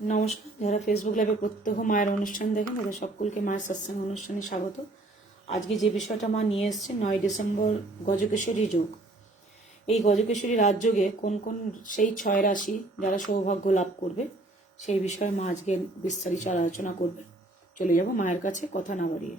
নমস্কার, যারা ফেসবুক লাইভে প্রত্যহ মায়ের অনুষ্ঠান দেখেন তাদের সকলকে মায়ের সৎসঙ্গ অনুষ্ঠানে স্বাগত। আজকে যে বিষয়টা মা নিয়ে এসছে 9 ডিসেম্বর গজকেশ্বরী যোগ। এই গজকেশ্বরী রাজযোগে কোন কোন সেই 6 রাশি যারা সৌভাগ্য লাভ করবে সেই বিষয়ে মা আজকে বিস্তারিত আলোচনা করবে। চলে যাব মায়ের কাছে, কথা না বাড়িয়ে।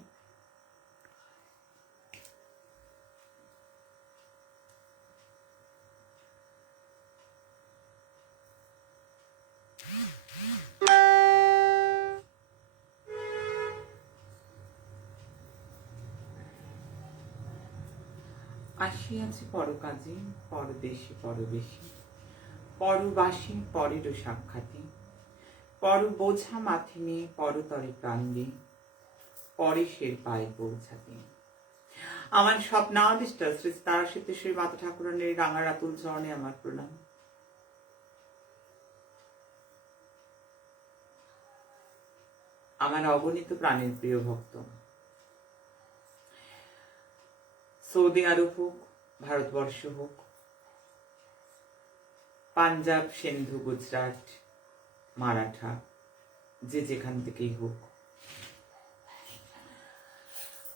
আসিয়াছি পরকাজে, পরদেশে পরবেশী, পরবাসী পরেরও সাক্ষাৎ, পর বোঝা মাথে নিয়ে পরতরে প্রাণ দিয়ে পরেশের পায়ে পৌঁছাতে। আমার স্বপ্নাদিষ্ট শ্রী তারা সিদ্ধেশ্বরী মাতা ঠাকুরানের রাঙা রাতুল চরণে আমার প্রণাম। আমার অগণিত প্রাণের প্রিয় ভক্ত, সৌদি আরব হোক, ভারতবর্ষ হোক, পাঞ্জাব, সিন্ধু, গুজরাট, মারাঠা, যে যেখান থেকেই হোক,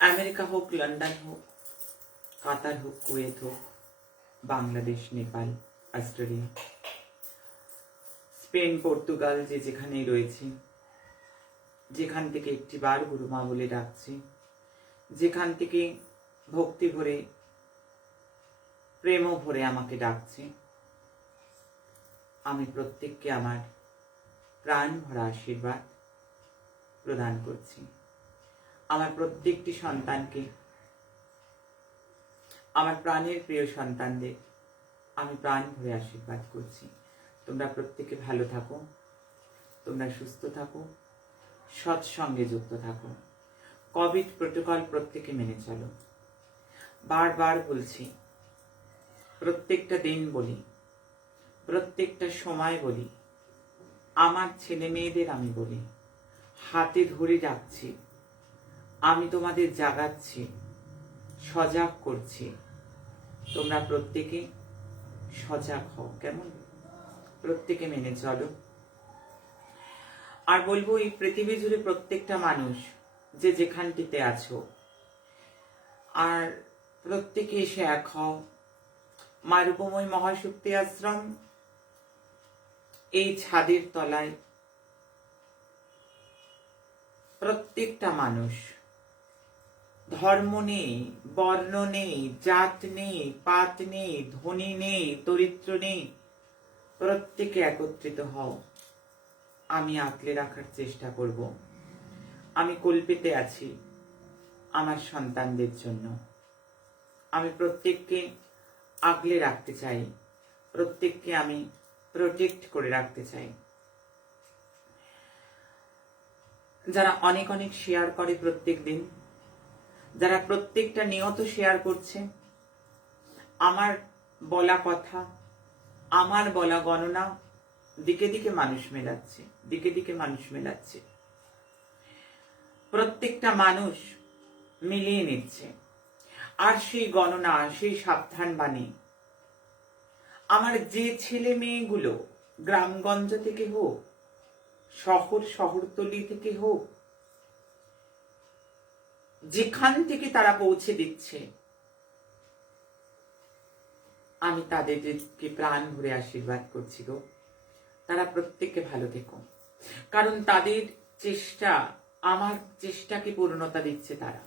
আমেরিকা হোক, লন্ডন হোক, কাতার হোক, কুয়েত হোক, Bangladesh, Nepal, Australia, Spain, Portugal, যে যেখানেই রয়েছে, যেখান থেকে একটি বার গুরু মা বলে ডাকছে, যেখান থেকে ভক্তি ভরে প্রেম ভরে আমাকে ডাকছে, আমি প্রত্যেককে আমার প্রাণ ভরা আশীর্বাদ প্রদান করছি। আমার প্রত্যেকটি সন্তানকে, আমার প্রাণের প্রিয় সন্তানদের আমি প্রাণ ভরে আশীর্বাদ করছি। তোমরা প্রত্যেকে ভালো থাকো, তোমরা সুস্থ থাকো, সৎসঙ্গে যুক্ত থাকো, কোভিড প্রোটোকল প্রত্যেকে মেনে চলো। বারবার বলছি, প্রত্যেকটা দিন বলি, প্রত্যেকটা সময় বলি, আমার ছেলে মেয়েদের আমি বলি, হাতে ধরে ডাকছি, আমি তোমাদের জাগাচ্ছি, সজাগ করছি। তোমরা প্রত্যেকে সজাগ হও, কেমন? প্রত্যেকে মেনে চলো। আর বলবো, এই পৃথিবী জুড়ে প্রত্যেকটা মানুষ যে যেখানটিতে আছো, আর প্রত্যেকে এসে এক হও। মা রূপময়ী মহাশক্তি আশ্রম এই ছাদের তলায় প্রত্যেকটা মানুষ, ধর্ম নেই, বর্ণ নেই, জাত নেই, পাত নেই, ধনী নেই, দরিদ্র নেই, প্রত্যেকে একত্রিত হও। আমি আঁকলে রাখার চেষ্টা করব। আমি কল্পিতে আছি আমার সন্তানদের জন্য। আমি প্রত্যেককে আগলে রাখতে চাই, প্রত্যেককে আমি প্রোটেক্ট করে রাখতে চাই। যারা অনেক অনেক শেয়ার করে প্রত্যেক দিন, যারা প্রত্যেকটা নিয়ত শেয়ার করছে, আমার বলা কথা, আমার বলা গণনা দিকে দিকে মানুষ মেলাচ্ছে, দিকে দিকে মানুষ মেলাচ্ছে। প্রত্যেকটা মানুষ মিলিয়ে নিচ্ছে। আর সেই গণনা, সেই সাবধান বাণী আমার যে ছেলে মেয়েগুলো গ্রামগঞ্জ থেকে হোক, শহরতলি থেকে হোক, যেখান থেকে তারা পৌঁছে দিচ্ছে, আমি তাদেরকে প্রাণ ভরে আশীর্বাদ করছি গো। তারা প্রত্যেককে ভালো থেকো, কারণ তাদের চেষ্টা আমার চেষ্টাকে পূর্ণতা দিচ্ছে। তারা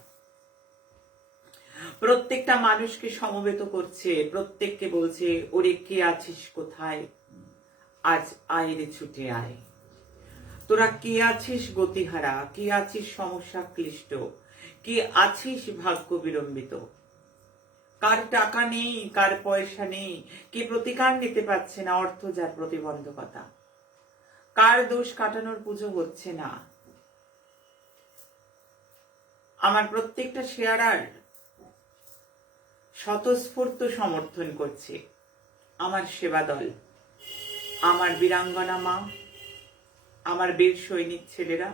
প্রত্যেকটা মানুষকে সমবেত করছে, প্রত্যেককে বলছে, ওরে কে আছিস কোথায়, আজ আয় রে ছুটে আয়। তোরা কে আছিস গতিহারা, কে আছিস সমস্যা ক্লিষ্ট, কে আছিস ভাগ্য বিলম্বিত, কার টাকা নেই, কার পয়সা নেই, কে প্রতিকার নিতে পারছে না, অর্থ যার প্রতিবন্ধকতা, কার দোষ কাটানোর পুজো হচ্ছে না। আমার প্রত্যেকটা শেয়ারার স্বতঃস্ফূর্ত সমর্থন করছে আমার সেবা দল, আমার বীরাঙ্গনা মা, আমার বীর সৈনিক ছেলেরা।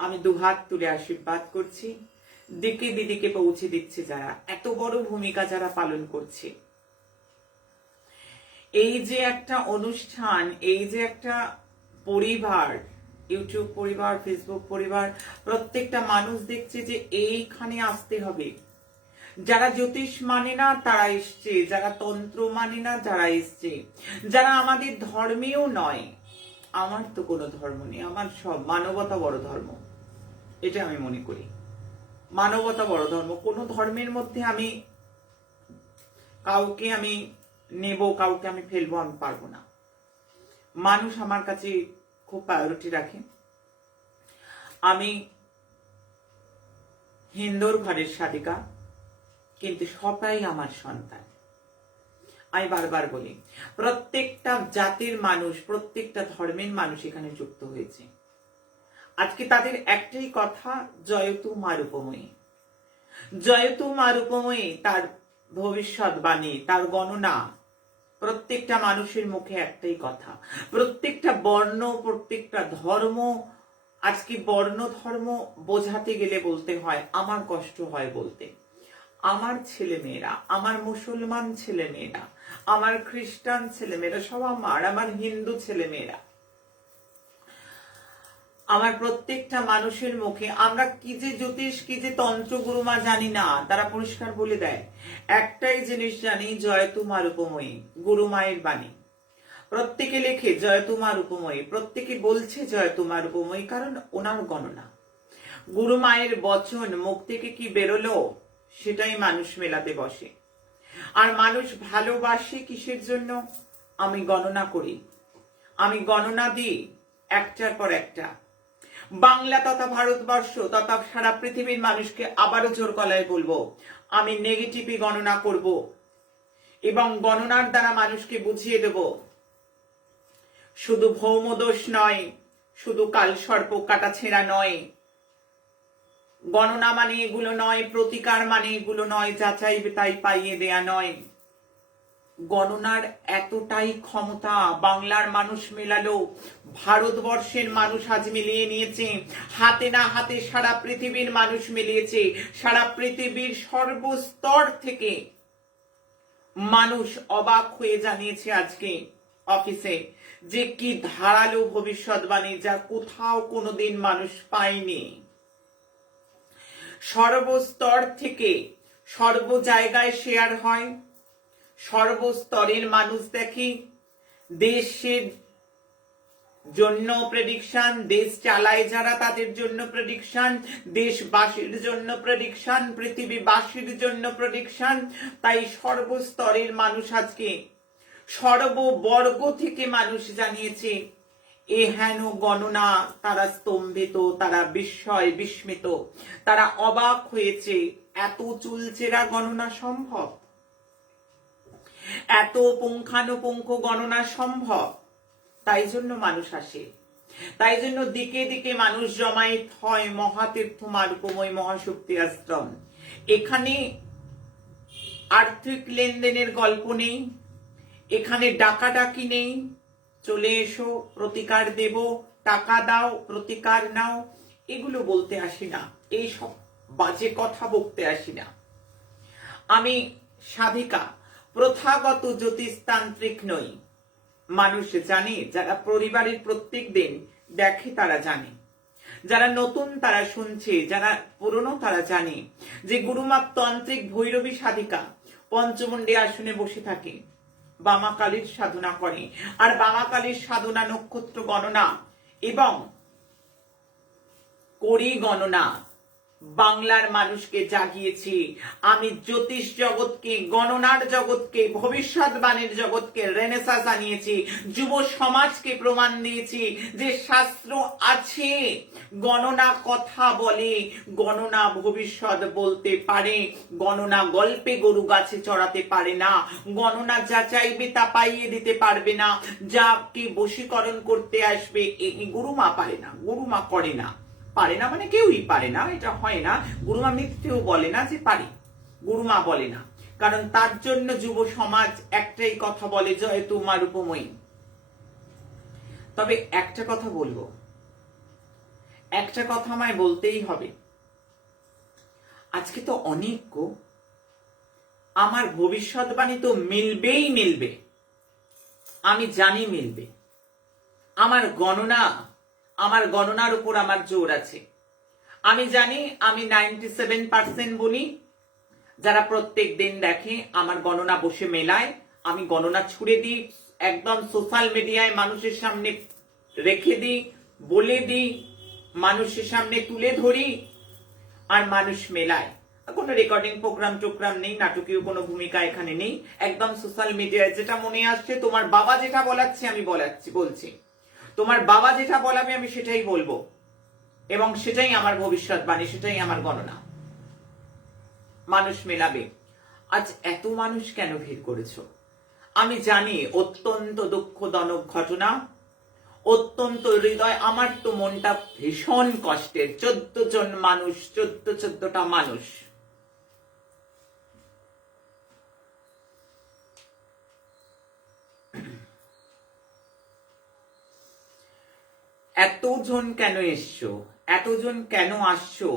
আমি দুহাত তুলে আশীর্বাদ করছি। দিকে দিদিকে পৌঁছে দিচ্ছে যারা, এত বড় ভূমিকা যারা পালন করছে। এই যে একটা অনুষ্ঠান, এই যে একটা পরিবার, ইউটিউব পরিবার, ফেসবুক পরিবার, প্রত্যেকটা মানুষ দেখছে যে এইখানে আসতে হবে। যারা জ্যোতিষ মানে না তারা এসছে, যারা তন্ত্র মানে না যারা এসছে, যারা আমাদের ধর্মেও নয়। আমার তো কোনো ধর্ম নেই, আমার সব মানবতা বড় ধর্ম, এটা আমি মনে করি। মানবতা বড় ধর্ম। কোনো ধর্মের মধ্যে আমি কাউকে আমি নেব, কাউকে আমি ফেলবো, আমি পারবো না। মানুষ আমার কাছে খুব প্রায়োরিটি রাখে। আমি হিন্দুর ঘরের সাধিকা, কিন্তু সবাই আমার সন্তান। আমি বারবার বলি, প্রত্যেকটা জাতির মানুষ, প্রত্যেকটা ধর্মের মানুষ এখানে যুক্ত হয়েছে। আজকে তাদের একটাই কথা, জয়তু মা রূপময়ী। জয়তু মা রূপময়ী, তার ভবিষ্যৎবাণী, তার গণনা, প্রত্যেকটা মানুষের মুখে একটাই কথা। প্রত্যেকটা বর্ণ, প্রত্যেকটা ধর্ম, আজকে বর্ণ ধর্ম বোঝাতে গেলে বলতে হয়, আমার কষ্ট হয় বলতে। আমার ছেলে মেয়েরা, আমার মুসলমান ছেলে মেয়েরা, আমার খ্রিস্টান ছেলে মেয়েরা সব আমার হিন্দু ছেলে মেয়েরা, আমার প্রত্যেকটা মানুষের মুখে আমরা কি যে জ্যোতিষ, কি যে তন্ত্র গুরুমা জানি না, তারা পরিষ্কার বলে দেয় একটাই জিনিস জানি, জয়তু মা রূপময়ী, গুরুমায়ের বাণী। প্রত্যেকে লেখে জয়তু মা রূপময়ী, প্রত্যেকে বলছে জয়তু মা রূপময়ী, কারণ ওনার গণনা। গুরুমায়ের বচন মুখ থেকে কি বেরোলো সেটাই মানুষ মেলাতে বসে। আর মানুষ ভালোবাসে কিসের জন্য? আমি গণনা করি, আমি গণনা দিই একটার পর একটা। বাংলা তথা ভারতবর্ষ তথা সারা পৃথিবীর মানুষকে আবারও জোর গলায় বলবো, আমি নেগেটিভই গণনা করব এবং গণনার দ্বারা মানুষকে বুঝিয়ে দেব শুধু ভৌমদোষ নয়, শুধু কালসর্প কাটা ছেঁড়া নয়, গণনা মানে এগুলো নয়, প্রতিকার মানে এগুলো নয়, যাচাই তাই পাইয়ে দেয়া নয়। গণনার এতটাই ক্ষমতা, বাংলার মানুষ মেলালো, ভারতবর্ষের মানুষ আজ মিলিয়ে নিয়েছে, হাতে না হাতে সারা পৃথিবীর মানুষ মিলিয়েছে। সারা পৃথিবীর সর্বস্তর থেকে মানুষ অবাক হয়ে জানিয়েছে আজকে অফিসে যে কি ধারালো ভবিষ্যৎবাণী, যা কোথাও কোনোদিন মানুষ পায়নি। সর্বস্তর থেকে সর্ব জায়গায় শেয়ার হয়, সর্বস্তরের মানুষ দেখে, দেশের জন্য প্রেডিকশন, দেশ চালায় যারা তাদের জন্য প্রেডিকশন, দেশবাসীর জন্য প্রেডিকশন, পৃথিবীবাসীর জন্য প্রেডিকশন। তাই সর্বস্তরের মানুষ আজকে, সর্ববর্গ থেকে মানুষ জানিয়েছে এ হেন গণনা। তারা স্তম্ভিত, তারা বিস্ময় বিস্মিত, তারা অবাক হয়েছে। এত চুলচেরা গণনা সম্ভব? এত পুঙ্খানুপুঙ্খ গণনা সম্ভব? তাই জন্য মানুষ আসে, তাই জন্য দিকে দিকে মানুষ জমায়েত হয় মহাতীর্থ মা রূপময়ী মহাশক্তি আশ্রম। এখানে আর্থিক লেনদেনের গল্প নেই, এখানে ডাকাডাকি নেই, চলে এসো প্রতিকার দেব, টাকা দাও প্রতিকার নাও, এগুলো বলতে আসি না, এই সব বাজে কথা বলতে আসি না। আমি সাধিকা, প্রথাগত জ্যোতিষতান্ত্রিক নই। মানুষ জানে, যারা পরিবারের প্রত্যেক দিন দেখে তারা জানে, যারা নতুন তারা শুনছে, যারা পুরনো তারা জানে যে গুরুমা তান্ত্রিক ভৈরবী সাধিকা পঞ্চমুণ্ডী আসনে বসে থাকে, বামা কালীর সাধনা করে। আর বামা কালীর সাধনা নক্ষত্র গণনা এবং করি গণনা বাংলার মানুষকে জাগিয়েছি। আমি জ্যোতিষ জগৎকে, গণনার জগৎকে, ভবিষ্যৎবাণীর জগৎকে রেনেসাঁস আনিয়েছি। যুব সমাজকে প্রমাণ দিয়েছি যে শাস্ত্র আছে, গণনা কথা বলে, গণনা ভবিষ্যৎ বলতে পারে, গণনা গল্পে গরু গাছে চড়াতে পারে না, গণনা যা চাইবে তা পাইয়ে দিতে পারবে না, যাকে বশীকরণ করতে আসবে গুরুমা পারে না, গুরুমা করে না। পারে না মানে কেউই পারে না, এটা হয় না। গুরুমা মিথ্যেও বলে না যে পারি, গুরুমা বলে না, কারণ তার জন্য যুব সমাজ একটাই কথা বলে, জয় মা রূপময়ী। তবে একটা কথা বলবো, একটা কথা আমায় বলতেই হবে, আজকে তো অনেক গো, আমার ভবিষ্যৎবাণী তো মিলবেই মিলবে, আমি জানি মিলবে। আমার গণনার উপর আমার জোর আছে। আমি জানি আমি 97% বলি, যারা প্রত্যেক দিন দেখে আমার গণনা বসে মেলায়, আমি গণনা ছুড়ে দিই, একদম সোশ্যাল মিডিয়ায় মানুষের সামনে রেখে দিই, বলে দিই, মানুষের সামনে তুলে ধরি, আর মানুষ মেলায়। কোনো রেকর্ডিং প্রোগ্রাম নেই, নাটকীয় কোনো ভূমিকা এখানে নেই, একদম সোশ্যাল মিডিয়ায় যেটা মনে আসছে, তোমার বাবা যেটা বলাচ্ছে আমি বলছি, তোমার বাবা যেটা বলাবে আমি সেটাই বলবো, এবং সেটাই আমার ভবিষ্যৎবাণী, সেটাই আমার গণনা। মানুষ মেলাবে। আজ এত মানুষ কেন ভিড় করেছো? আমি জানি অত্যন্ত দুঃখজনক ঘটনা, অত্যন্ত হৃদয়, আমার তো মনটা ভীষণ কষ্টের। 14 জন মানুষ, 14টা মানুষ, এতজন কেন এসছো, এতজন কেন আসছো?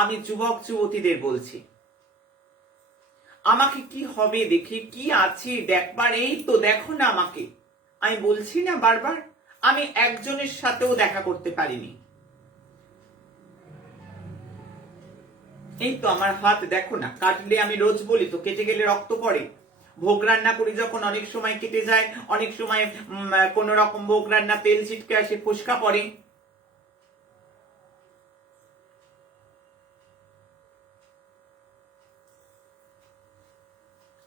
আমি যুবক যুবতীদের বলছি, আমাকে কি হবে দেখি, কি আছে দেখবার, এই তো দেখো না আমাকে। আমি বলছি না বারবার, আমি একজনের সাথেও দেখা করতে পারিনি। এই তো আমার হাত দেখো না, কাটলে আমি রোজ বলি তো কেটে গেলে রক্ত পড়ে। ভোগ রান্না করি যখন অনেক সময় কেটে যায়, অনেক সময় কোন রকম ভোগ রান্না তেল ছিটকে আসে, ফোসকা পড়ে।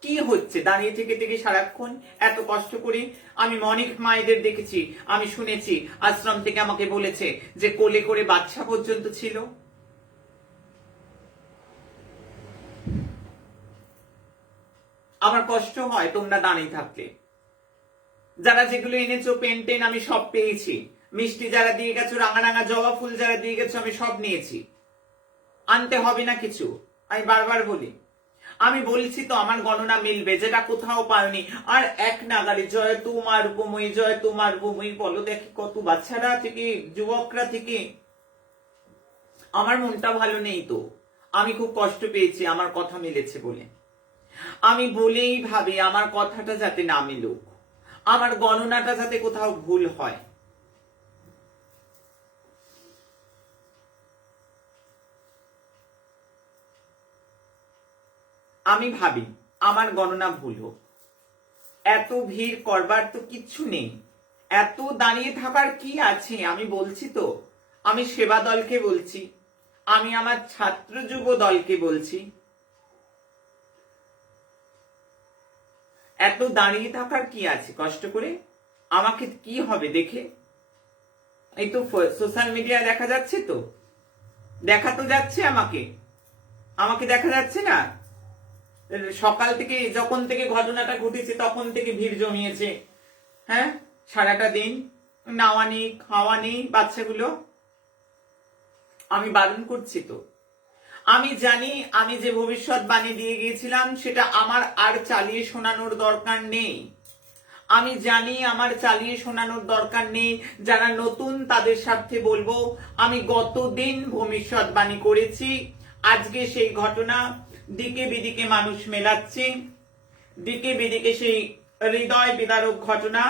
কি হচ্ছে দাঁড়িয়ে থেকে থেকে সারাক্ষণ এত কষ্ট করি? আমি অনেক মায়েদের দেখেছি, আমি শুনেছি, আশ্রম থেকে আমাকে বলেছে যে কোলে করে বাচ্চা পর্যন্ত ছিল। আমার কষ্ট হয় তোমরা দাঁড়িয়ে থাকলে। যারা যেগুলো এনেছো, পেন টেন আমি সব পেয়েছি, মিষ্টি যারা দিয়ে গেছো, রাঙা রাঙা জবা ফুল যারা দিয়ে গেছো, আমি সব নিয়েছি, আনতে হবে না কিছু। আমি বারবার বলি, আমি বলছি তো আমার গণনা মিলবে, যেটা কোথাও পাইনি। আর এক নাগারে জয় তোমার উপময়ী, জয় তোমার উপময়ী বলো দেখি কত বাচ্চারা থেকে, যুবকরা থেকে। আমার মনটা ভালো নেই তো, আমি খুব কষ্ট পেয়েছি আমার কথা মিলেছে বলে। আমি বলেই ভাবি আমার কথাটা যাতে না মিলুক, আমার গণনাটা যাতে কোথাও ভুল হয়। আমি ভাবি আমার গণনা ভুল হোক। এত ভিড় করবার তো কিচ্ছু নেই, এত দাঁড়িয়ে থাকার কি আছে? আমি বলছি তো, আমি সেবা দলকে বলছি, আমি আমার ছাত্র যুব দলকে বলছি, এত দাঁড়িয়ে থাকার কি আছে কষ্ট করে? আমাকে কি হবে দেখে? এই তো সোশ্যাল মিডিয়ায় দেখা যাচ্ছে তো, দেখা তো যাচ্ছে, আমাকে দেখা যাচ্ছে না? সকাল থেকে যখন থেকে ঘটনাটা ঘটেছে তখন থেকে ভিড় জমিয়েছে। হ্যাঁ, সারাটা দিন নাওয়া নেই, খাওয়া নেই বাচ্চাগুলো। আমি বারণ করছি তো, আমি জানি আমি যে ভবিষ্যৎবাণী দিয়ে গিয়েছিলাম সেটা আমার আর চালিয়ে শোনানোর দরকার নেই। আমি জানি আমার চালিয়ে শোনানোর দরকার নেই। যারা নতুন তাদের সাথে বলবো, আমি গতদিন ভবিষ্যৎবাণী করেছি, আজকে সেই ঘটনা দিকে বিদিকে মানুষ মেলাচ্ছে, দিকে বিদিকে সেই হৃদয় বিদারক ঘটনা,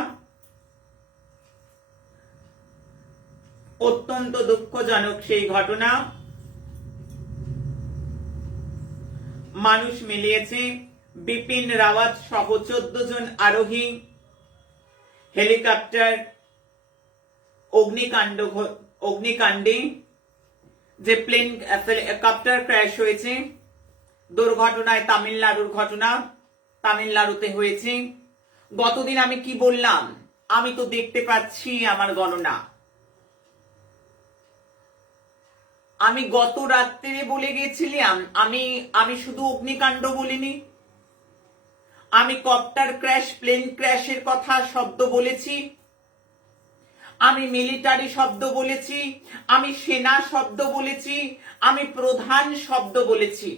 অত্যন্ত দুঃখজনক সেই ঘটনা মানুষ মিলিয়েছে। বিপিন রাওয়াত সহ 14 জন আরোহী হেলিকপ্টার অগ্নিকাণ্ডে যে প্লেন হেলিকপ্টার ক্র্যাশ হয়েছে, দুর্ঘটনায় তামিলনাড়ুর ঘটনা, তামিলনাড়ুতে হয়েছে। গতদিন আমি কি বললাম? আমি তো দেখতে পাচ্ছি আমার গণনা। আমি গত রাত্রে বলে গেছিলাম, আমি শুধু অগ্নিকাণ্ড বলিনি, আমি কপ্টার ক্র্যাশ, প্লেন ক্র্যাশের কথা শব্দ বলেছি, আমি মিলিটারি শব্দ বলেছি, আমি সেনা শব্দ বলেছি, আমি প্রধান শব্দ বলেছি।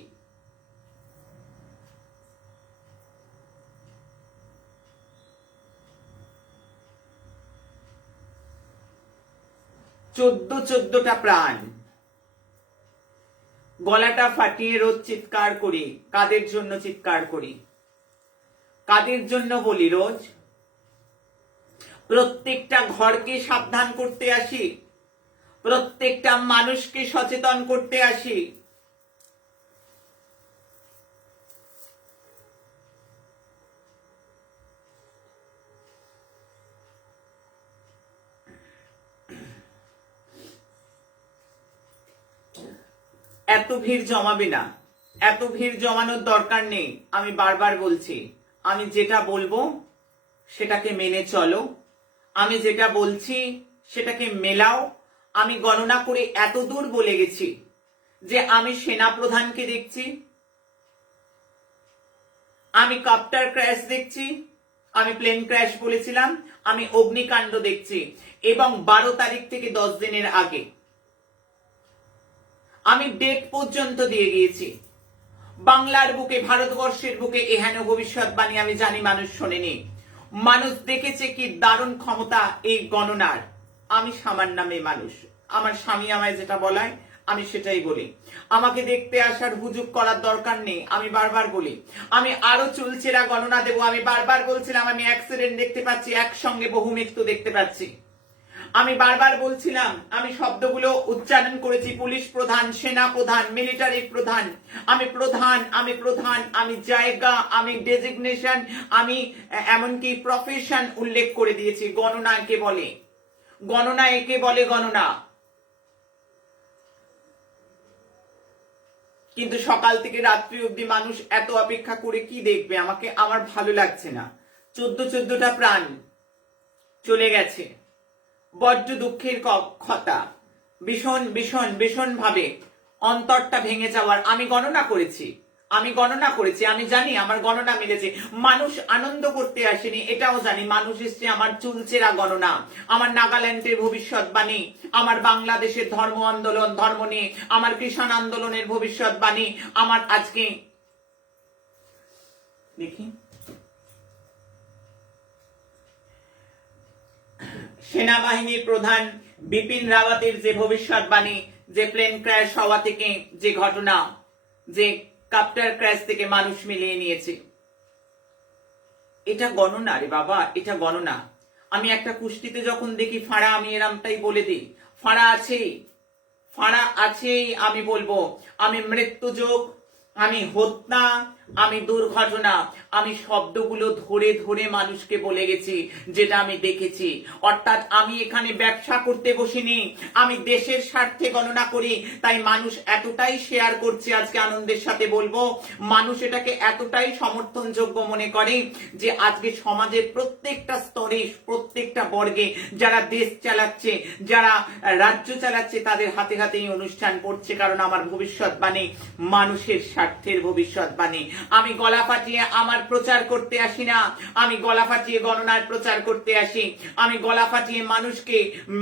চোদ্দটা প্রাণ, গলাটা ফাটিয়ে রোজ চিৎকার করি। কাদের জন্য চিৎকার করি? কাদের জন্য বলি রোজ? প্রত্যেকটা ঘরকে সাবধান করতে আসি, প্রত্যেকটা মানুষকে সচেতন করতে আসি। এত ভিড় জমাবে না, এত ভিড় জমানোর দরকার নেই। আমি বারবার বলছি, আমি যেটা বলবো সেটাকে মেনে চলো, আমি যেটা বলছি সেটাকে মেলাও। আমি গণনা করে এত দূর বলে গেছি যে আমি সেনা প্রধানকে দেখছি, আমি কপ্টার ক্র্যাশ দেখছি, আমি প্লেন ক্র্যাশ বলেছিলাম, আমি অগ্নিকাণ্ড দেখছি, এবং 12 তারিখ থেকে 10 দিনের আগে আমি ডেট পর্যন্ত দিয়ে গিয়েছি। বাংলার বুকে, ভারতবর্ষের বুকে এহেন ভবিষ্যৎবাণী আমি জানি মানুষ শোনেনি। মানুষ দেখেছে কি দারুণ ক্ষমতা এই গণনার। আমি সামান্য মেয়ে মানুষ, আমার স্বামী আমায় যেটা বলায় আমি সেটাই বলি। আমাকে দেখতে আসার হুজুগ করার দরকার নেই। আমি বারবার বলি আমি আরো চুলচেরা গণনা দেব। আমি বারবার বলছিলাম আমি অ্যাক্সিডেন্ট দেখতে পাচ্ছি, একসঙ্গে বহু মৃত্যু দেখতে পাচ্ছি। আমি বারবার বলছিলাম, আমি শব্দগুলো উচ্চারণ করেছি, পুলিশ প্রধান, সেনা প্রধান, মিলিটারি প্রধান, আমি প্রধান, আমি প্রধান, আমি জায়গা, আমি ডেজিগনেশন, আমি এমনকি প্রফেশন উল্লেখ করে দিয়েছি। গণনা একে বলে, গণনা একে বলে গণনা। কিন্তু সকাল থেকে রাত্রি অব্দি মানুষ এত অপেক্ষা করে কি দেখবে আমাকে? আমার ভালো লাগছে না। 14টা প্রাণ চলে গেছে, বড্ড দুঃখের কথা। ভীষণ ভীষণ ভীষণ ভাবে অন্তরটা ভেঙে যাওয়ার। আমি গণনা করেছি, আমি জানি আমার গণনা মিলেছে। মানুষ আনন্দ করতে আসেনি এটাও জানি, মানুষ এসছে আমার চুলচেরা গণনা, আমার নাগাল্যান্ডের ভবিষ্যৎবাণী, আমার বাংলাদেশের ধর্ম আন্দোলন, ধর্ম নিয়ে আমার কিষাণ আন্দোলনের ভবিষ্যৎবাণী, আমার আজকে দেখি সেনাবাহিনীর প্রধান বিপিন রাওয়াতের যে ভবিষ্যৎবাণী, যে প্লেন ক্র্যাশ হওয়া থেকে যে ঘটনা, যে কপ্টার ক্র্যাশ থেকে মানুষ মিলিয়ে নিয়েছে, এটা গণনা রে বাবা, এটা গণনা। আমি একটা কুস্তিতে যখন দেখি ফাঁড়া, আমি এরামটাই বলে দিই, ফাঁড়া আছেই, ফাঁড়া আছেই। আমি বলবো আমি মৃত্যুযোগ, আমি হত্যা, আমি দুর্ঘটনা, আমি শব্দগুলো ধরে ধরে মানুষকে বলে গেছি যেটা আমি দেখেছি। অর্থাৎ আমি এখানে ব্যবসা করতে বসিনি, আমি দেশের স্বার্থে গণনা করি। তাই মানুষ এতটাই শেয়ার করছে, আজকে আনন্দের সাথে বলবো, মানুষ এটাকে এতটাই সমর্থনযোগ্য মনে করে যে আজকে সমাজের প্রত্যেকটা স্তরে, প্রত্যেকটা বর্গে যারা দেশ চালাচ্ছে, যারা রাজ্য চালাচ্ছে, তাদের হাতে হাতে এই অনুষ্ঠান পড়ছে। কারণ আমার ভবিষ্যৎবাণী মানুষের স্বার্থের ভবিষ্যৎবাণী। আমি গলা ফাটিয়ে আমার প্রচার করতে আসি না, আমি গলা ফাটিয়ে গণনার প্রচার করতে আসি, আমি গলা ফাটিয়ে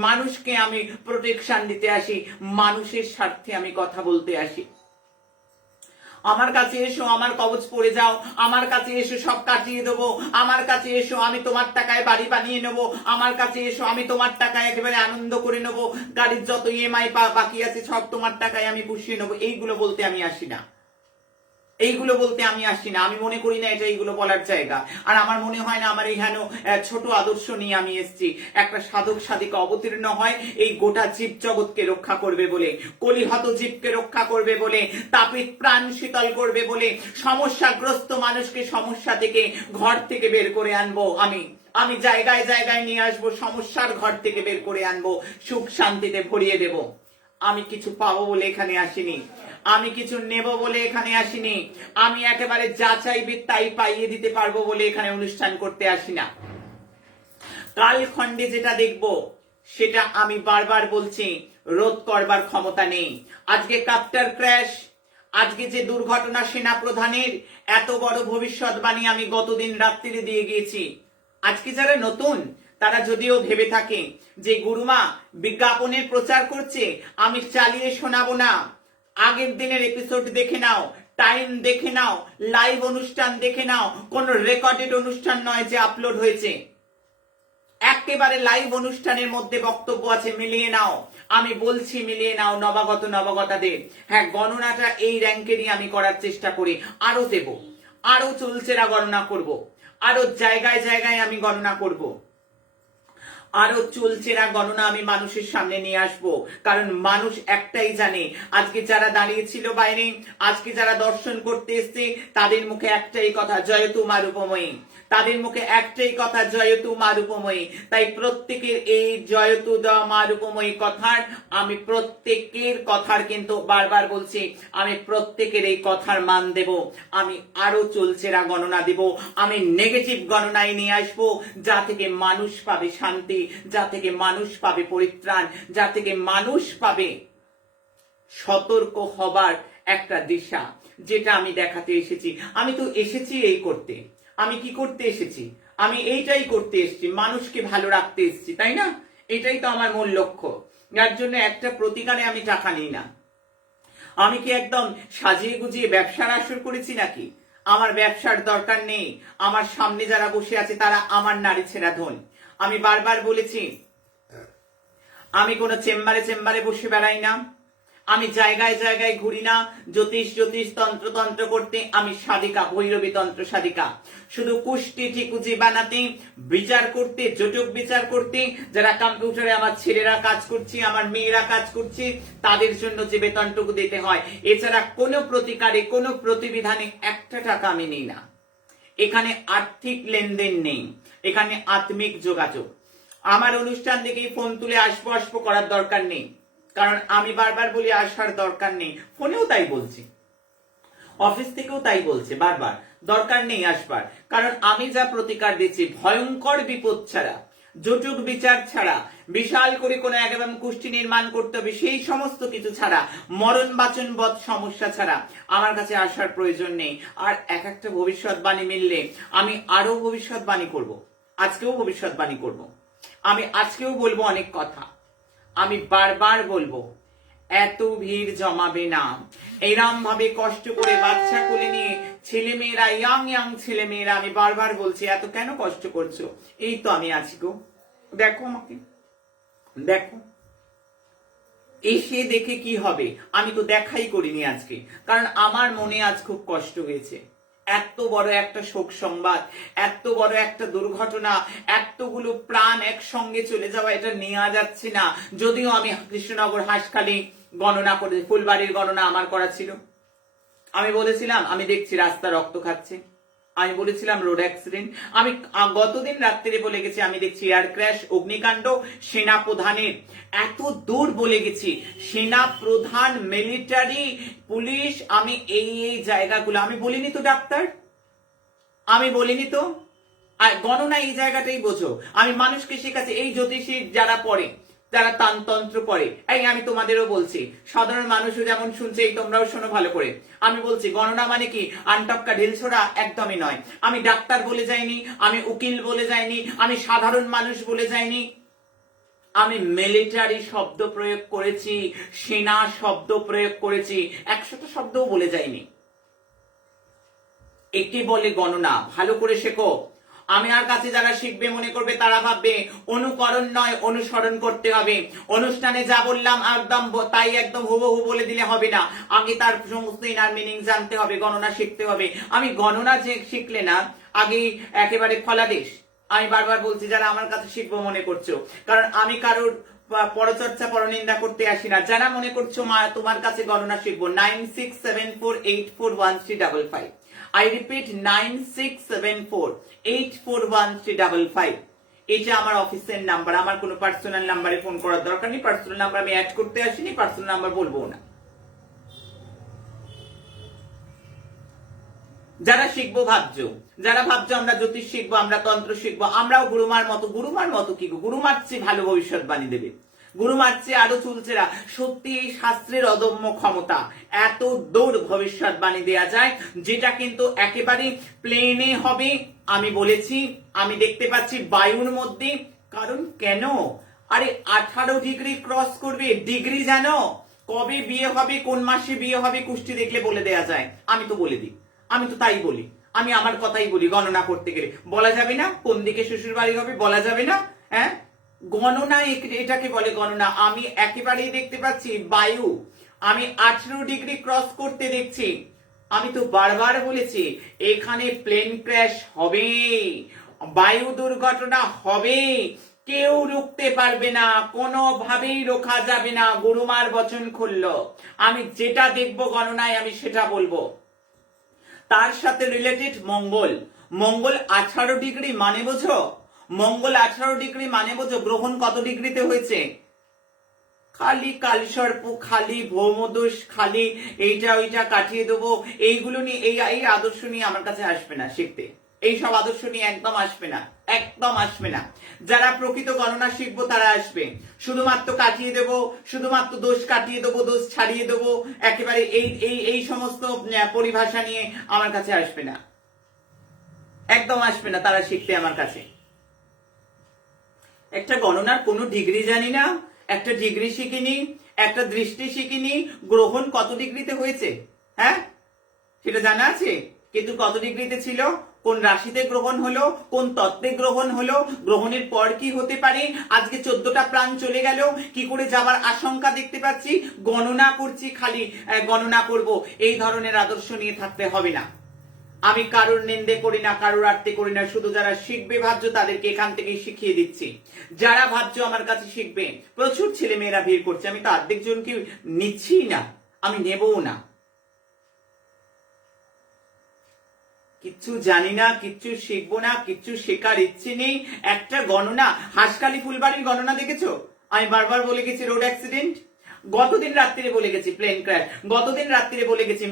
মানুষকে আমি প্রোটেকশন দিতে আসি, মানুষের স্বার্থে আমি কথা বলতে আসি। আমার কাছে এসো, আমার কবচ পড়ে যাও, আমার কাছে এসো, সব কাটিয়ে দেবো, আমার কাছে এসো, আমি তোমার টাকায় বাড়ি বানিয়ে নেবো, আমার কাছে এসো, আমি তোমার টাকায় একেবারে আনন্দ করে নেবো, গাড়ির যত ইএমআই বাকি আছে সব তোমার টাকায় আমি পুষিয়ে নেবো। এইগুলো বলতে আমি আসি না, এইগুলো বলতে আমি আসি না। আমি মনে করি না এটা এইগুলো বলার জায়গা। আর আমার মনে হয় না আমার এখানে ছোট আদর্শ নিয়ে আমি এসেছি। একটা সাধক সাধিকা অবতীর্ণ হয় এই গোটা জীব জগৎকে রক্ষা করবে বলে, কলিহত জীবকে রক্ষা করবে বলে, তাপিত প্রাণ শীতল করবে বলে, সমস্যাগ্রস্ত মানুষকে সমস্যা থেকে, ঘর থেকে বের করে আনবো। আমি জায়গায় জায়গায় নিয়ে আসবো, সমস্যার ঘর থেকে বের করে আনবো, সুখ শান্তিতে ভরিয়ে দেব। আমি কিছু পাবো বলে এখানে আসিনি, আমি কিছু নেব বলে এখানে আসিনি, আমি একেবারে যা চাইবে তাই পাইয়ে দিতে পারবো বলে এখানে অনুষ্ঠান করতে আসি না। কালখণ্ডে যেটা দেখব সেটা আমি বারবার বলছি রোধ করবার ক্ষমতা নেই। আজকে কপ্টার ক্র্যাশ, আজকে যে দুর্ঘটনা সেনা প্রধানের, এত বড় ভবিষ্যৎবাণী আমি গতদিন রাত্রিরে দিয়ে গিয়েছি। আজকে যারা নতুন তারা যদিও ভেবে থাকে যে গুরুমা বিজ্ঞাপনের প্রচার করছে, আমি চালিয়ে শোনাবো না, আগের দিনের এপিসোড দেখে নাও, টাইম দেখে নাও, লাইভ অনুষ্ঠান দেখে নাও, কোন রেকর্ডেড অনুষ্ঠান নয় যে আপলোড হয়েছে, একেবারে লাইভ অনুষ্ঠানের মধ্যে বক্তব্য আছে, মিলিয়ে নাও। আমি বলছি মিলিয়ে নাও নবাগতাদের। হ্যাঁ, গণনাটা এই র্যাঙ্কেরই আমি করার চেষ্টা করি, আরো দেব, আরো চলছেরা গণনা করব, আরো জায়গায় জায়গায় আমি গণনা করব। আরো চলছে না গণনা আমি মানুষের সামনে নিয়ে আসব, কারণ মানুষ একটাই জানে, আজকে যারা দাঁড়িয়েছিল বাইরে, আজকে যারা দর্শন করতে এসছে, তাদের মুখে একটাই কথা, জয়তু মা রূপময়ী। তাদের মুখে একটাই কথা, জয়তু মা রূপময়ী। তাই প্রত্যেকের এই জয়তু মা রূপময়ী কথার, আমি প্রত্যেকের কথার কিন্তু বারবার বলছি, আমি প্রত্যেকের এই কথার মান দেব। আমি আরো চলছে না গণনা দেব, আমি নেগেটিভ গণনায় নিয়ে আসবো, যা থেকে মানুষ পাবে শান্তি, যা থেকে মানুষ পাবে পরিত্রাণ, যা থেকে মানুষ পাবে সতর্ক হবার একটা দিশা, যেটা আমি দেখাতে এসেছি। আমি তো এসেছি এই করতে, আমি কি করতে এসেছি? আমি এইটাই করতে এসেছি, মানুষকে ভালো রাখতে এসেছি, তাই না? এটাই তো আমার মূল লক্ষ্য। যার জন্য একটা প্রতিকারে আমি টাকা নিই না। আমি কি একদম সাজিয়ে গুজিয়ে ব্যবসার আসর করেছি নাকি? আমার ব্যবসার দরকার নেই। আমার সামনে যারা বসে আছে তারা আমার নারী ছেঁড়া ধন। আমি বারবার বলেছি, আমি কোনো চেম্বারে চেম্বারে বসে বেড়াই না, আমি জায়গায় জায়গায় ঘুরি না জ্যোতিষ জ্যোতিষ তন্ত্র তন্ত্র করতে। আমি সাধিকা, ভৈরবী তন্ত্র সাধিকা। শুধু কুষ্টি ঠিকুজি বানাতে, বিচার করতে, জটক বিচার করতে, যারা কম্পিউটারে আমার ছেলেরা কাজ করছে, আমার মেয়েরা কাজ করছে, তাদের জন্য যে বেতনটুকু দিতে হয়, এছাড়া কোনো প্রতিকারে, কোনো প্রতিবিধানে একটা টাকা আমি নিই না। এখানে আর্থিক লেনদেন নেই, এখানে আত্মিক যোগাযোগ। আমার অনুষ্ঠান দেখেই ফোন তুলে আসবো আসবো করার দরকার নেই, কারণ আমি বারবার বলি আসার দরকার নেই। ফোনেও তাই বলছি, অফিস থেকেও তাই বলছে বারবার, দরকার নেই আসবার। কারণ আমি যা প্রতিকার দিচ্ছি, ভয়ঙ্কর বিপদ ছাড়া, জটুক বিচার ছাড়া, বিশাল করে কোনো একদম কুষ্টি নির্মাণ করতে হবে সেই সমস্ত কিছু ছাড়া, মরণ বাচন বধ সমস্যা ছাড়া আমার কাছে আসার প্রয়োজন নেই। আর এক একটা ভবিষ্যৎবাণী মিললে আমি আরো ভবিষ্যৎবাণী করব, আজকেও ভবিষ্যৎবাণী করব, আমি আজকেও বলবো অনেক কথা। আমি বারবার বলবো, এত ভিড় জমাবে না। এরম ভাবে কষ্ট করে বাচ্চা কোলে নিয়ে ছেলে মেয়েরা, ইয়াং ছেলে মেয়েরা, আমি বারবার বলছি, এত কেন কষ্ট করছো? এই তো আমি আছি গো, দেখো আমাকে, দেখো। এসে দেখে কি হবে? আমি তো দেখাই করিনি আজকে, কারণ আমার মনে আজ খুব কষ্ট হয়েছে। এত বড় একটা শোক সংবাদ, এত বড় একটা দুর্ঘটনা, এতগুলো প্রাণ একসঙ্গে চলে যাওয়া, এটা নেওয়া যাচ্ছে না। যদিও আমি কৃষ্ণনগর হাসখালি গণনা করে, ফুলবাড়ির গণনা আমার করা ছিল। আমি বলেছিলাম, আমি দেখছি রাস্তা রক্ত খাচ্ছে, আমি বলেছিলাম রোড অ্যাক্সিডেন্ট, আমি গতদিন রাত্রে বলে গেছি, আমি দেখছি এয়ার ক্র্যাশ, অগ্নিকাণ্ড, সেনা প্রধানের, এত দূর বলে গেছি, সেনা প্রধান, মিলিটারি, পুলিশ, আমি এই এই জায়গাগুলো আমি বলিনি তো ডাক্তার, আমি বলিনি তো। আর গণনা এই জায়গাটাই বোঝো। আমি মানুষকে শেখাচ্ছি, এই জ্যোতিষীর যারা পড়ে, যারা তন্ত্র পড়ে, এই আমি তোমাদেরও বলছি, সাধারণ মানুষও যেমন শুনছে, এই তোমরাও শোনো ভালো করে। আমি বলছি গণনা মানে কি আনটপকা ঢিলছোড়া? একদমই নয়। আমি ডাক্তার বলে যাইনি, আমি উকিল বলে যাইনি, আমি সাধারণ মানুষ বলে যাইনি, আমি মিলিটারি শব্দ প্রয়োগ করেছি, সেনা শব্দ প্রয়োগ করেছি, 100টা শব্দও বলে যাইনি। একে বলে গণনা। ভালো করে শেখো। আমি আর কাছে যারা শিখবে মনে করবে, তারা ভাববে অনুকরণ নয়, অনুসরণ করতে হবে। অনুষ্ঠানে যা বললাম একদম তাই একদম হুবহু বলে দিলে হবে না, আগে তার সমস্ত ইনার মিনিং জানতে হবে, গণনা শিখতে হবে। আমি গণনা যে শিখলে না, আগে একেবারে ফলাদেশ। আমি বারবার বলছি, যারা আমার কাছে শিখবো মনে করছো, কারণ আমি কারোর পরচর্চা পরনিন্দা করতে আসি না। যারা মনে করছো মা তোমার কাছে গণনা শিখবো, 9674841355। I repeat 9674841355। এটা আমার অফিসের নাম্বার, আমার কোনো পার্সোনাল নাম্বারে ফোন করার দরকার নেই। পার্সোনাল নাম্বার আমি অ্যাড করতে আসিনি, পার্সোনাল নাম্বার বলবো না। যারা শিখবো ভাবছো, যারা ভাবছো আমরা জ্যোতিষ শিখবো, আমরা তন্ত্র শিখবো, আমরাও গুরুমার মতো, গুরুমার মতো কি গো, গুরুমার চেয়ে ভালো ভবিষ্যৎবাণী দেবে, গুরুমার চেয়ে আরো চুলচেরা। সত্যি এই শাস্ত্রের অদম্য ক্ষমতা, এত দূর ভবিষ্যৎবাণী দেয়া যায়, যেটা কিন্তু একেবারে প্লেনে হবে। আমি বলেছি, আমি দেখতে পাচ্ছি বায়ুর মধ্যে। কারণ কেন? আরে 18 ডিগ্রি ক্রস করবে। ডিগ্রি জানো? কবে বিয়ে হবে, কোন মাসে বিয়ে হবে, কুষ্টি দেখলে বলে দেয়া যায়। আমি তো বলে দিই, আমি তো তাই বলি, আমি আমার কথাই বলি। গণনা করতে গেলে বলা যাবে না কোন দিকে শ্বশুর বাড়ি হবে, বলা যাবে না। হ্যাঁ, গণনা এটাকে বলে গণনা। আমি একেবারেই দেখতে পাচ্ছি বায়ু, আমি 18 ডিগ্রি ক্রস করতে দেখছি। আমি তো বারবার বলেছি, এখানে প্লেন ক্র্যাশ হবে, বায়ু দুর্ঘটনা হবে, কেউ রুখতে পারবে না, কোনোভাবেই রোখা যাবে না। গুরুমার বচন খুলল, আমি যেটা দেখবো গণনায় আমি সেটা বলবো। তার সাথে রিলেটেড মঙ্গল, মঙ্গল 18 ডিগ্রি মানে বোঝো, মঙ্গল 18 ডিগ্রি মানে বোঝো গ্রহণ কত ডিগ্রিতে হয়েছে? খালি কালসর্প, খালি ভৌমদোষ, খালি এইটা ওইটা কাটিয়ে দেবো, এইগুলো নিয়ে এই আদর্শ নিয়ে আমার কাছে আসবে না শিখতে। এইসব আদর্শ নিয়ে একদম আসবে না, একদম আসবে না। যারা প্রকৃত গণনা শিখবো তারা আসবে। শুধুমাত্র কাটিয়ে দেবো, শুধুমাত্র দোষ কাটিয়ে দেবো, দোষ ছাড়িয়ে দেবো, একেবারে এই সমস্ত পরিভাষা নিয়ে আমার কাছে আসবে না, একদম আসবে না তারা শিখতে আমার কাছে। একটা গণনার কোনো ডিগ্রি জানি না, একটা ডিগ্রি শিখিনি, একটা দৃষ্টি শিখিনি, গ্রহণ কত ডিগ্রিতে হয়েছে, হ্যাঁ সেটা জানা আছে, কিন্তু কত ডিগ্রিতে ছিল, কোন রাশিতে গ্রহণ হলো, কোন তত্ত্বে গ্রহণ হলো, গ্রহণের পর কি হতে পারে, আজকে 14টা প্রাণ চলে গেল, কি করে যাবার আশঙ্কা দেখতে পাচ্ছি, গণনা করছি, খালি গণনা করব, এই ধরনের আদর্শ নিয়ে থাকতে হবে না। আমি কারোর নিন্দে করি না, কারোর আরতি করি না, শুধু যারা শিখবে ভাবছো তাদেরকে এখান থেকে শিখিয়ে দিচ্ছি। যারা ভাবছো আমার কাছে শিখবে, প্রচুর ছেলে মেয়েরা ভিড় করছে, আমি তো অর্ধেক জনকে নিচ্ছি না, আমি নেবও না। কিচ্ছু জানি না, কিচ্ছু শিখবো না, কিচ্ছু শেখার ইচ্ছে নেই। একটা গণনা, হাঁসখালি ফুলবাড়ির গণনা দেখেছো? আমি বারবার বলে গেছি রোড অ্যাক্সিডেন্ট, গতদিন রাত্রিরে বলে গেছি প্লেন ক্র্যাশ, গতদিন রাত্রিরে বলে গেছি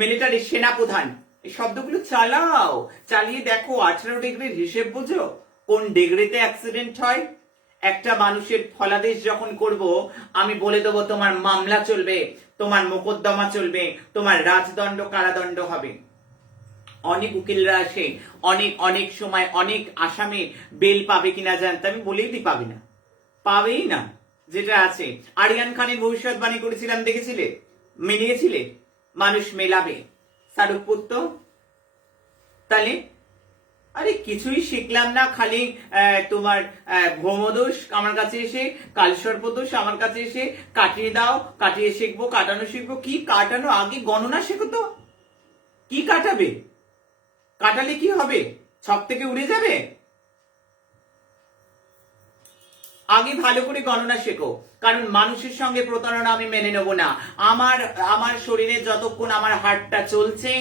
মিলিটারি সেনাপ্রধান। এই শব্দগুলো চালাও, চালিয়ে দেখো 18 ডিগ্রির হিসেব বুঝো, কোন ডিগ্রিতে অ্যাক্সিডেন্ট হয়। একটা মানুষের ফলাদেশ যখন করব, আমি বলে দেবো তোমার মামলা চলবে, তোমার মোকদ্দমা চলবে, তোমার রাজদণ্ড কারাদণ্ড হবে। অনেক উকিলরা আসে, অনেক সময় অনেক আসামি বেল পাবে কিনা জানতে, আমি বলেই দিই পাবে না, পাবেই না। যেটা আছে, আরিয়ান খানের ভবিষ্যৎবাণী করেছিলাম, দেখেছিলে, মিলিয়েছিলে, মানুষ মেলাবে, শাহরুখ পুত্র। তাহলে আরে কিছুই শিখলাম না, খালি তোমার ভৌমদোষ আমার কাছে এসে, কালসর্পদোষ আমার কাছে এসে কাটিয়ে দাও, কাটিয়ে শিখবো, কাটানো শিখবো। কি কাটানো? আগে গণনা শেখো তো, কি কাটাবে? কাটালে কি হবে? ছক থেকে উড়ে যাবে? আগে ভালো করে গণনা শেখো, কারণ মানুষের সঙ্গে প্রতারণা আমি মেনে নেব না। আমার শরীরে যতক্ষণ আমার হার্টটা চলছে,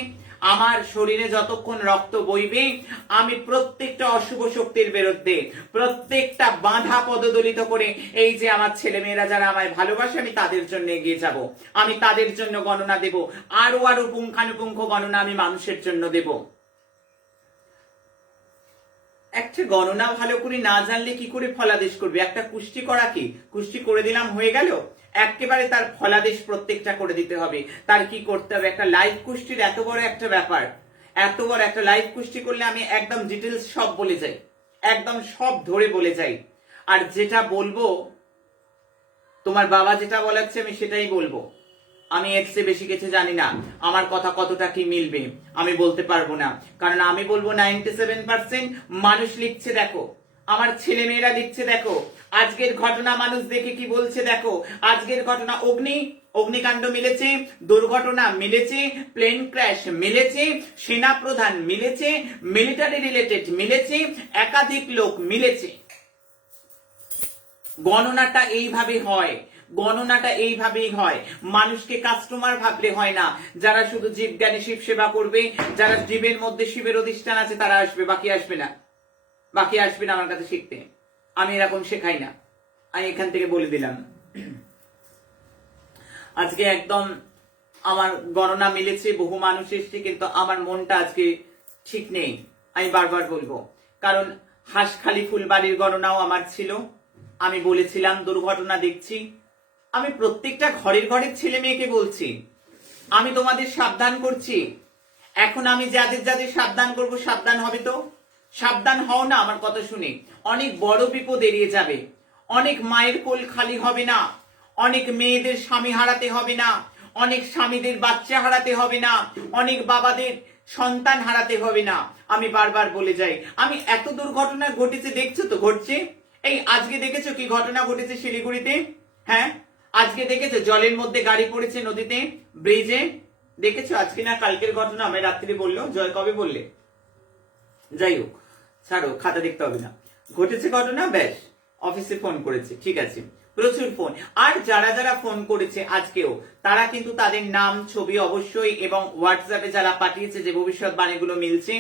আমার শরীরে যতক্ষণ রক্ত বইবে, আমি প্রত্যেকটা অশুভ শক্তির বিরুদ্ধে, প্রত্যেকটা বাধা পদদলিত করে, এই যে আমার ছেলে মেয়েরা যারা আমায় ভালোবাসে, আমি তাদের জন্য এগিয়ে যাব, আমি তাদের জন্য গণনা দেব, আরো পুঙ্খানুপুঙ্খ গণনা আমি মানুষের জন্য দেব। একটা গণনা ভালো করে না জানলে কি করে ফলাদেশ করবে? একটা কুষ্টি করা কি, কুষ্টি করে দিলাম হয়ে গেল? একেবারে তার ফলাদেশ প্রত্যেকটা করে দিতে হবে। তার কি করতে হবে? একটা লাইভ কুষ্টির এত বড় একটা ব্যাপার, এত বড় একটা লাইভ কুষ্টি করলে আমি একদম ডিটেলস সব বলে যাই, একদম সব ধরে বলে যাই। আর যেটা বলবো, তোমার বাবা যেটা বলাচ্ছে আমি সেটাই বলবো। আমি এর চেয়ে বেশি কিছু জানি না। আমার কথা কতটা কি মিলবে আমি বলতে পারবো না, কারণ আমি বলবো 97% মানুষ লিখছে দেখো, আমার ছেলে মেয়েরা লিখছে দেখো, আজকের ঘটনা মানুষ দেখে কি বলছে দেখো। আজকের ঘটনা অগ্নিকাণ্ড মিলেছে, দুর্ঘটনা মিলেছে, প্লেন ক্র্যাশ মিলেছে, সেনা প্রধান মিলেছে, মিলিটারি রিলেটেড মিলেছে, একাধিক লোক মিলেছে। গণনাটা এইভাবে হয়, গণনাটা এইভাবেই হয়। মানুষকে কাস্টমার ভাবলে হয় না। যারা শুধু জীবজ্ঞানী শিব সেবা করবে, যারা জীবের মধ্যে শিবের অধিষ্ঠান আছে তারা আসবে, বাকি আসবে না, বাকি আসবে না আমার কাছে শিখতে। আমি এরকম শেখাই না, আমি এখান থেকে বলে দিলাম। আজকে একদম আমার গণনা মিলেছে, বহু মানুষ এসছে, কিন্তু আমার মনটা আজকে ঠিক নেই, আমি বারবার বলবো। কারণ হাঁসখালি ফুলবাড়ির গণনাও আমার ছিল, আমি বলেছিলাম দুর্ঘটনা দেখছি। আমি প্রত্যেকটা ঘরের ছেলে মেয়েকে বলছি, আমি তোমাদের সাবধান করছি। এখন আমি যাদের যাদের সাবধান করব, সাবধান হবে তো? সাবধান হও না আমার কথা শুনে, অনেক বড় বিপদ এড়িয়ে যাবে। অনেক মায়ের কোল খালি হবে না, অনেক মেয়েদের স্বামী হারাতে হবে না, অনেক স্বামীদের বাচ্চা হারাতে হবে না, অনেক বাবাদের সন্তান হারাতে হবে না। আমি বারবার বলে যাই, আমি এত দুর্ঘটনা ঘটেছে দেখছো তো, ঘটছে। এই আজকে দেখেছো কি ঘটনা ঘটেছে শিলিগুড়িতে? হ্যাঁ, আজকে দেখেছো জলের মধ্যে গাড়ি পড়েছে নদীতে, ব্রিজে, দেখেছো? আজকে না কালকের ঘটনা আমি রাত্রি বললো, জয় কবে বললে? যাই হোক, ছাড়ো, খাতা দেখতে হবে না। ঘটেছে ঘটনা, ব্যাস। অফিসে ফোন করেছে, ঠিক আছে, প্রচুর ফোন। আর যারা যারা ফোন করেছে আজকেও, তারা কিন্তু তাদের নাম, ছবি অবশ্যই, এবং হোয়াটসঅ্যাপে যারা পাঠিয়েছে যে ভবিষ্যৎবাণীগুলো মিলছে,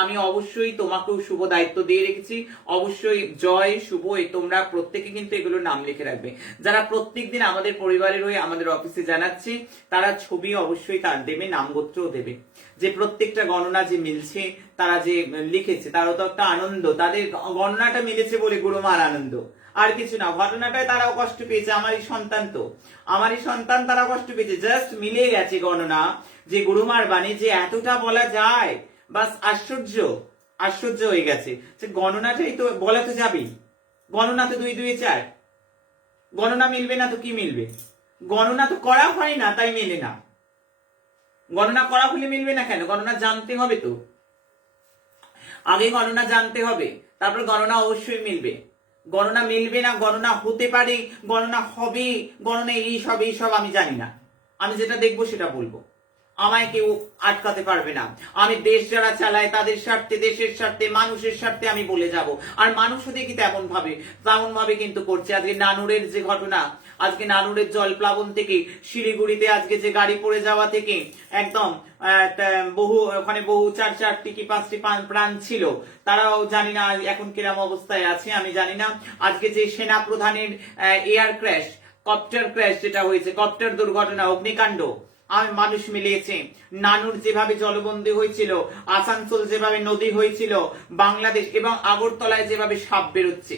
আমি অবশ্যই তোমাকেও শুভ দায়িত্ব দিয়ে রেখেছি। অবশ্যই জয়, শুভ, তোমরা প্রত্যেকে কিন্তু এগুলো নাম লিখে রাখবে। যারা প্রত্যেকদিন আমাদের পরিবারের হয়ে আমাদের অফিসে জানাচ্ছে, তারা ছবি অবশ্যই তার দেবে, নাম গোত্রও দেবে। যে প্রত্যেকটা গণনা যে মিলছে, তারা যে লিখেছে, তারও তো একটা আনন্দ, তাদের গণনাটা মিলেছে বলে গুরুমার আনন্দ, আর কিছু না। ঘটনাটায় তারাও কষ্ট পেয়েছে, আমারই সন্তান তারা কষ্ট পেয়েছে, জাস্ট মিলে গেছে গণনা, যে গুরুমার বাণী যে এতটা বলা যায়, বাস আশ্চর্য হয়ে গেছে। যে গণনাটাই তো বলা তো যাবেই, গণনা তো 2 2 4, গণনা মিলবে না তো কি মিলবে? গণনা তো করা হয় না, তাই মেলে না। গণনা করা হলে মিলবে না কেন? গণনা জানতে হবে তো, আগে গণনা জানতে হবে, তারপর গণনা অবশ্যই মিলবে। গণনা মিলবে না, গণনা হতে পারে, গণনা হবে, গণনা এইসব আমি জানি না। আমি যেটা দেখবো সেটা বলবো, আমায় কেউ আটকাতে পারবে না। আমি দেশ যারা চালায় তাদের স্বার্থে, দেশের স্বার্থে, মানুষের স্বার্থে আমি বলে যাব। আর মানুষও দেখি তেমন ভাবে কিন্তু করছে। আজকে নানুরের যে ঘটনা, আজকে নানুরের জলপ্লাবন থেকে শিলিগুড়িতে আজকে যে গাড়ি পড়ে যাওয়া থেকে একদম ওখানে বহু 4টি কি 5টি প্রাণ ছিল, তারাও জানি না এখন কিরম অবস্থায় আছে, আমি জানি না। আজকে যে সেনা প্রধানের এয়ার ক্র্যাশ, কপ্টার ক্র্যাশ যেটা হয়েছে, কপ্টার দুর্ঘটনা, অগ্নিকাণ্ড, মানুষ মিলিয়েছে। নানুর যেভাবে জলবন্দী হয়েছিল, আসানসোল যেভাবে নদী হয়েছিল, বাংলাদেশ এবং আগরতলায় যেভাবে সাপ বেরোচ্ছে,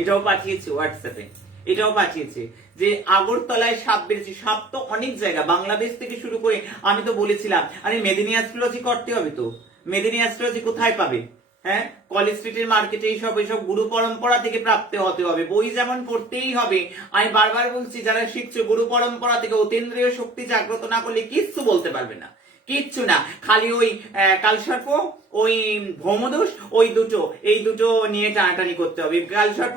এটাও পাঠিয়েছে হোয়াটসঅ্যাপে, এটাও পাঠিয়েছে যে আগরতলায় সাপ বেরোচ্ছে। সাপ তো অনেক জায়গা, বাংলাদেশ থেকে শুরু করে, আমি তো বলেছিলাম আরে মেদিনী অ্যাস্ট্রোলজি করতে হবে তো। মেদিনী অ্যাস্ট্রোলজি কোথায় পাবে? হ্যাঁ, কলেজ স্ট্রিটের মার্কেটে এইসব গুরু পরম্পরা থেকে প্রাপ্ত হতে হবে, বই যেমন পড়তেই হবে। আমি বারবার বলছি, যারা শিখছো গুরু পরম্পরা থেকে অতীন্দ্রিয় শক্তি জাগ্রত না করলে কিচ্ছু বলতে পারবে না, কিচ্ছু না। খালি ওই কালসর্প, ওই ভৌমদোষ, এই দুটো নিয়ে টানাটানি করতে হবে। কালসর্প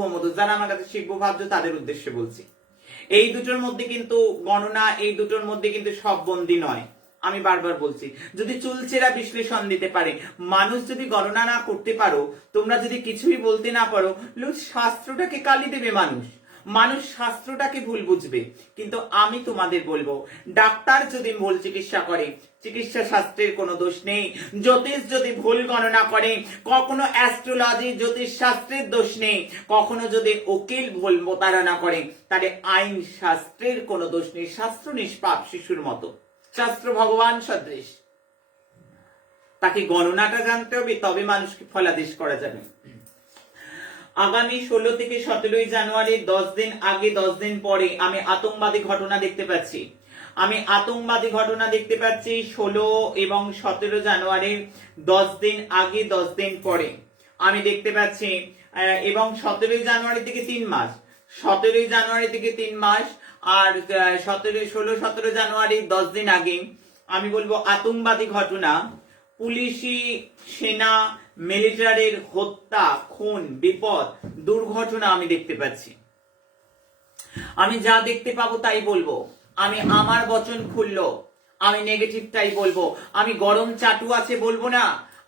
ভৌমদোষ, যারা আমার কাছে শিখবো ভাবছো তাদের উদ্দেশ্যে বলছি। এই দুটোর মধ্যে কিন্তু গণনা, এই দুটোর মধ্যে কিন্তু সব বন্দী নয়। আমি বারবার বলছি, যদি চুলচেরা বিশ্লেষণ দিতে পারে মানুষ, যদি গণনা না করতে পারো, তোমরা যদি কিছুই বলতে না পারো, শাস্ত্রটাকে গালি দেবে মানুষ শাস্ত্রটাকে ভুল বুঝবে। কিন্তু আমি তোমাদের বলবো, ডাক্তার যদি ভুল চিকিৎসা করে, চিকিৎসা শাস্ত্রের কোনো দোষ নেই। জ্যোতিষ যদি ভুল গণনা করে, কখনো অ্যাস্ট্রোলজি জ্যোতিষ শাস্ত্রের দোষ নেই। কখনো যদি উকিল ভুল প্রতারণা করে, তাহলে আইন শাস্ত্রের কোনো দোষ নেই। শাস্ত্র নিষ্পাপ শিশুর মতো, শাস্ত্র ভগবান সদৃশ। তাকে গণনাটা জানতে হবে, তবে মানুষকে ফলাদেশ করা যাবে। আগামী 16 থেকে 17 জানুয়ারি, 10 দিন আগে 10 দিন পরে আমি আতঙ্কবাদী ঘটনা দেখতে পাচ্ছি। 16 এবং 17 জানুয়ারির 10 দিন আগে 10 দিন পরে আমি দেখতে পাচ্ছি। এবং 17 জানুয়ারি থেকে 3 মাস, 17 জানুয়ারি থেকে 3 মাস, আর 16 17 জানুয়ারি 10 দিন আগে আমি বলবো আতঙ্কবাদী ঘটনা, পুলিশি, সেনা, মিলিটারির হত্যা, খুন, বিপদ, দুর্ঘটনা আমি দেখতে পাচ্ছি। আমি যা দেখতে পাবো তাই বলবো। আমি আমার বচন খুললো, আমি নেগেটিভটাই বলবো। আমি গরম চাটু আছে বলবো না,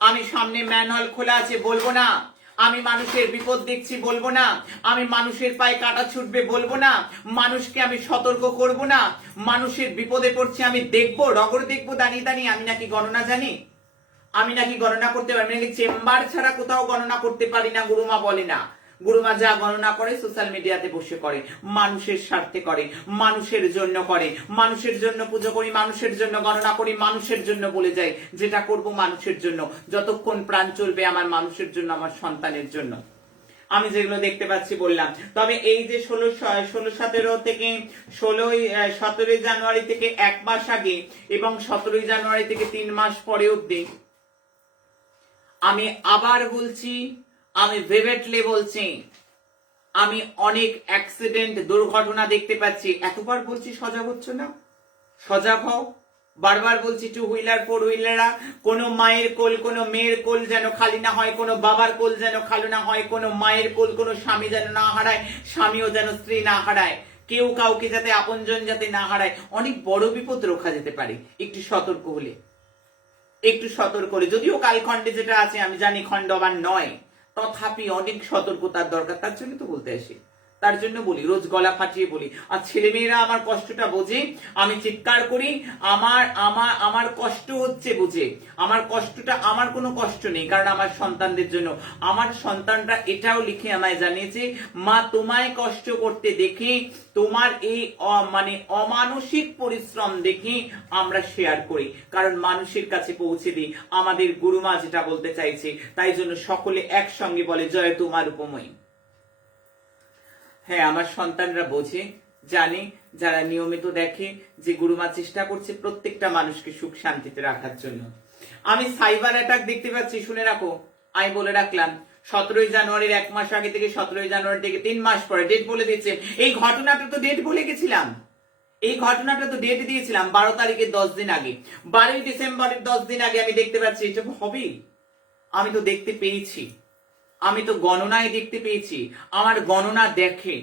আমি সামনে ম্যানহোল খোলা আছে বলবো না, আমি মানুষের বিপদ দেখছি বলবো না, আমি মানুষের পায়ে কাটা ছুটবে বলবো না, মানুষকে আমি সতর্ক করব না। মানুষের বিপদে পড়ছে আমি দেখবো, রগর দেখবো দাঁড়িয়ে দাঁড়িয়ে। আমি নাকি গণনা জানি? আমি নাকি গণনা করতে পারি? নাকি চেম্বার ছাড়া কোথাও গণনা করতে পারি না? গুরুমা বলে না। গুরুমা যা গণনা করে সোশ্যাল মিডিয়াতে বসে করে, মানুষের স্বার্থে করে, মানুষের জন্য করে, মানুষের জন্য পুজো করি, মানুষের জন্য গণনা করি, মানুষের জন্য বলে যাই যেটা করব মানুষের জন্য। যতক্ষণ প্রাণ চলবে আমার মানুষের জন্য, আমার সন্তানের জন্য। আমি যেগুলো দেখতে পাচ্ছি বললাম। তবে এই যে 16-17 থেকে 17 জানুয়ারি থেকে 1 মাস আগে এবং 17 জানুয়ারি থেকে 3 মাস পরে অবধি, আমি আবার বলছি, আমি ভেবেটলে বলছি, আমি অনেক অ্যাক্সিডেন্ট, দুর্ঘটনা দেখতে পাচ্ছি। এতবার বলছি সজাগ হচ্ছ না? সজাগ হও। বারবার বলছি, 2 হুইলার 4 হুইলাররা, কোনো মায়ের কোল, কোনো মেয়ের কোল যেন খালি না হয়, কোনো বাবার কোল যেন খালি না হয়, কোনো মায়ের কোল, কোনো স্বামী যেন না হারায়, স্বামীও যেন স্ত্রী না হারায়, কেউ কাউকে যাতে আপনজন যাতে না হারায়। অনেক বড় বিপদ রোখা যেতে পারে একটু সতর্ক হলে, একটু সতর্ক হলে। যদিও কালখণ্ডে যেটা আছে আমি জানি খণ্ডবান নয়, তথাপি অনেক সতর্কতার দরকার, তার জন্য তো বলতে আসি, তার জন্য বলি, রোজ গলা ফাটিয়ে বলি। আর ছেলেমেয়েরা আমার কষ্টটা বোঝে, আমি চিৎকার করি, আমার আমার আমার কষ্ট হচ্ছে বুঝে। আমার কষ্টটা, আমার কোনো কষ্ট নেই, কারণ আমার সন্তানদের জন্য। আমার সন্তানরা এটাও লিখে আমায় জানিয়েছে, মা তোমায় কষ্ট করতে দেখে, তোমার এই মানে অমানসিক পরিশ্রম দেখে আমরা শেয়ার করি, কারণ মানুষের কাছে পৌঁছে দিই আমাদের গুরুমা যেটা বলতে চাইছে। তাই জন্য সকলে একসঙ্গে বলে, জয় তোমার উপময়ী। হ্যাঁ, আমার সন্তানরা বোঝে, জানে, যারা নিয়মিত দেখে যে গুরুমা চেষ্টা করছে প্রত্যেকটা মানুষকে সুখ শান্তিতে রাখার জন্য। আমি সাইবার অ্যাটাক দেখতে পাচ্ছি, শুনে রাখো, আমি বলে রাখলাম 17ই জানুয়ারির 1 মাস আগে থেকে 17ই জানুয়ারি থেকে 3 মাস পরে ডেট বলে দিচ্ছে। এই ঘটনাটা তো ডেট বলে গেছিলাম, এই ঘটনাটা তো ডেট দিয়েছিলাম 12 তারিখের 10 দিন আগে, 12ই ডিসেম্বরের 10 দিন আগে। আমি দেখতে পাচ্ছি এটা হবেই, আমি তো দেখতে পেয়েছি, আমি তো গণনায় দেখতে পেয়েছি, আমার গণনা দেখে।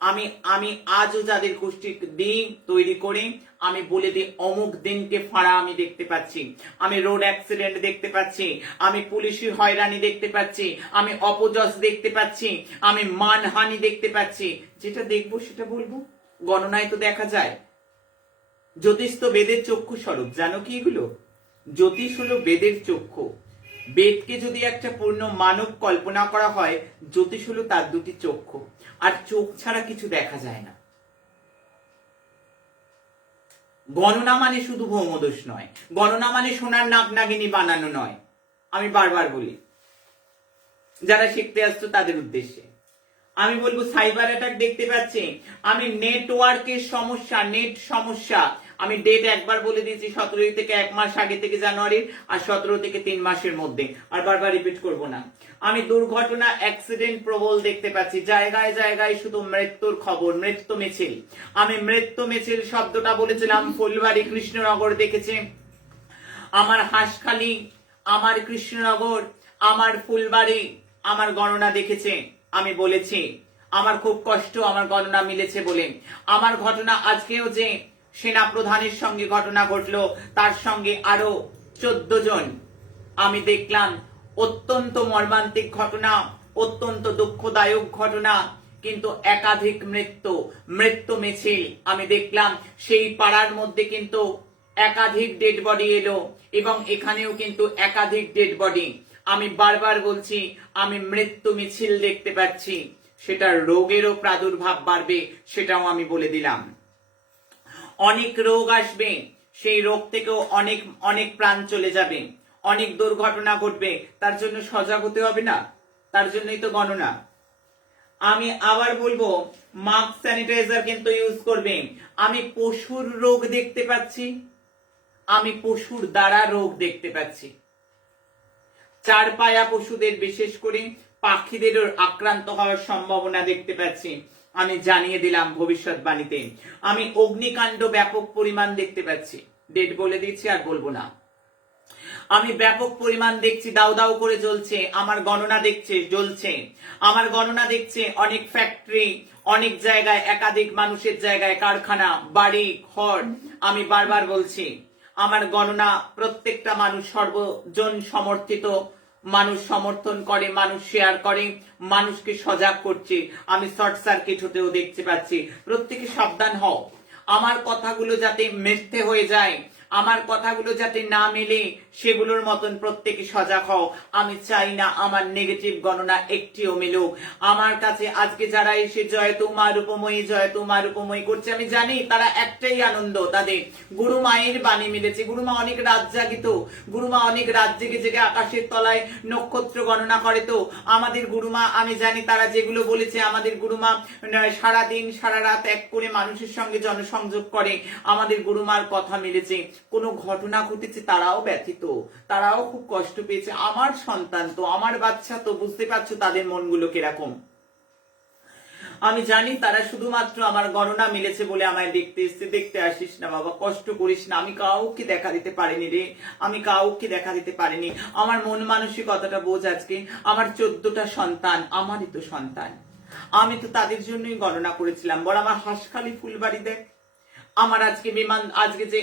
আমি আমি আজও যাদের গোষ্ঠী দিন তৈরি করে আমি বলে দিই, অমুক দিনকে ফাঁড়া আমি দেখতে পাচ্ছি, আমি রোড অ্যাক্সিডেন্ট দেখতে পাচ্ছি, আমি পুলিশি হয়রানি দেখতে পাচ্ছি, আমি অপযশ দেখতে পাচ্ছি, আমি মানহানি দেখতে পাচ্ছি। যেটা দেখবো সেটা বলবো, গণনায় তো দেখা যায়। জ্যোতিষ তো বেদের চক্ষু স্বরূপ, জানো কি এগুলো? জ্যোতিষ হলো বেদের চক্ষু। বেদকে যদি একটা পূর্ণ মানব কল্পনা করা হয়, জ্যোতিষ হলো তার দুটি চক্ষু, আর চোখ ছাড়া কিছু দেখা যায় না। গণনা মানে শুধু ভৌমদোষ নয়, গণনা মানে সোনার নাক নাগিনী বানানো নয়। আমি বারবার বলি, যারা শিখতে আসছো তাদের উদ্দেশ্যে আমি বলবো, সাইবার অ্যাটাক দেখতে পাচ্ছি আমি, নেটওয়ার্কের সমস্যা, নেট সমস্যা। আমি ডেট একবার বলে দিয়েছি, 17 থেকে 1 মাস আগে থেকে জানুয়ারির, আর 17 থেকে 3 মাসের মধ্যে, আর বারবার রিপিট করব না। আমি দুর্ঘটনা, অ্যাক্সিডেন্ট প্রবল দেখতে পাচ্ছি, জায়গায় জায়গায় শুধু মৃত্যুর খবর, মৃত্যু মিছিল। আমি মৃত্যু মিছিল শব্দটা বলেছিলাম, ফুলবাড়ি কৃষ্ণনগর দেখেছে, আমার হাঁসখালি, আমার কৃষ্ণনগর, আমার ফুলবাড়ি, আমার গণনা দেখেছে। আমি বলেছি আমার খুব কষ্ট, আমার গণনা মিলেছে বলে। আমার ঘটনা আজকেও যে সেনা প্রধানের সঙ্গে ঘটনা ঘটলো, তার সঙ্গে আরো 14 জন আমি দেখলাম, অত্যন্ত মর্মান্তিক ঘটনা, অত্যন্ত দুঃখদায়ক ঘটনা, কিন্তু একাধিক মৃত্যু মিছিল আমি দেখলাম। সেই পাড়ার মধ্যে কিন্তু একাধিক ডেড বডি এলো, এবং এখানেও কিন্তু একাধিক ডেড বডি। আমি বারবার বলছি, আমি মৃত্যু মিছিল দেখতে পাচ্ছি। সেটা রোগেরও প্রাদুর্ভাব বাড়বে, সেটাও আমি বলে দিলাম। অনেক রোগ আসবে, সেই রোগ থেকেও অনেক অনেক প্রাণ চলে যাবে, অনেক দুর্ঘটনা ঘটবে। তার জন্য সজাগ হতে হবে না? তার জন্যই তো গণনা। আমি আবার বলবো, মাস্ক, স্যানিটাইজার কিন্তু ইউজ করবে। আমি পশুর রোগ দেখতে পাচ্ছি, আমি পশুর দ্বারা রোগ দেখতে পাচ্ছি। চারপায়া পশুদের, বিশেষ করে পাখিদেরও আক্রান্ত হওয়ার সম্ভাবনা দেখতে পাচ্ছি। আমি জানিয়ে দিলাম ভবিষ্যৎবাণীতে। আমি অগ্নিকাণ্ড ব্যাপক পরিমাণ দেখতে পাচ্ছি, ডেট বলে দিচ্ছি, আর বলবো না। আমি ব্যাপক পরিমাণ দেখছি, দাউ দাউ করে জ্বলছে। আমার গণনা দেখছে জ্বলছে, আমার গণনা দেখছে অনেক ফ্যাক্টরি, অনেক জায়গায়, একাধিক মানুষের জায়গায়, কারখানা, বাড়ি ঘর। আমি বারবার বলছি, আমার গণনা প্রত্যেকটা মানুষ, সর্বজন সমর্থিত, মানুষ সমর্থন করে, মানুষ শেয়ার করে, মানুষকে সজাগ করছে। আমি শর্ট সার্কিট হতেও দেখতে পাচ্ছি। প্রত্যেকে সাবধান হও, আমার কথাগুলো যাতে মিথ্যে হয়ে যায়, আমার কথাগুলো যাতে না মেলে, সেগুলোর মতন প্রত্যেকে সজাগ হও। আমি চাই না আমার নেগেটিভ গণনা একটিও মিলুক। আমার কাছে আজকে যারা এসে জয় তোমার উপময়ী, জয় তোমার উপময়ী করছে, আমি জানি তারা একটাই আনন্দ, তাদের গুরু মায়ের বাণী মিলেছে। গুরুমা অনেক রাত জাগিত, গুরুমা অনেক রাত জেগে জেগে আকাশের তলায় নক্ষত্র গণনা করে। তো আমাদের গুরুমা, আমি জানি তারা যেগুলো বলেছে, আমাদের গুরুমা সারাদিন সারা রাত এক করে মানুষের সঙ্গে জনসংযোগ করে। আমাদের গুরুমার কথা মিলেছে। কোনো ঘটনা ঘটেছে, তারাও ব্যথিত, তারাও খুব কষ্ট পেয়েছে। আমার সন্তান তো, আমার বাচ্চা তো, বুঝতে পারছো তাদের মনগুলো কিরকম। আমি জানি তারা শুধুমাত্র আমার গণনা মিলেছে বলে আমায় দেখতে এসছে। দেখতে আসিস না বাবা, কষ্ট করিস না। আমি কাউকে দেখা দিতে পারিনি রে, আমি কাউকে দেখা দিতে পারিনি। আমার মন মানসিকতাটা বোঝ আজকে। আমার 14টা সন্তান, আমারই তো সন্তান, আমি তো তাদের জন্যই গণনা করেছিলাম। বড় আমার হাঁসখালি, ফুলবাড়ি দেখ, আমার আজকে বিমান, আজকে যে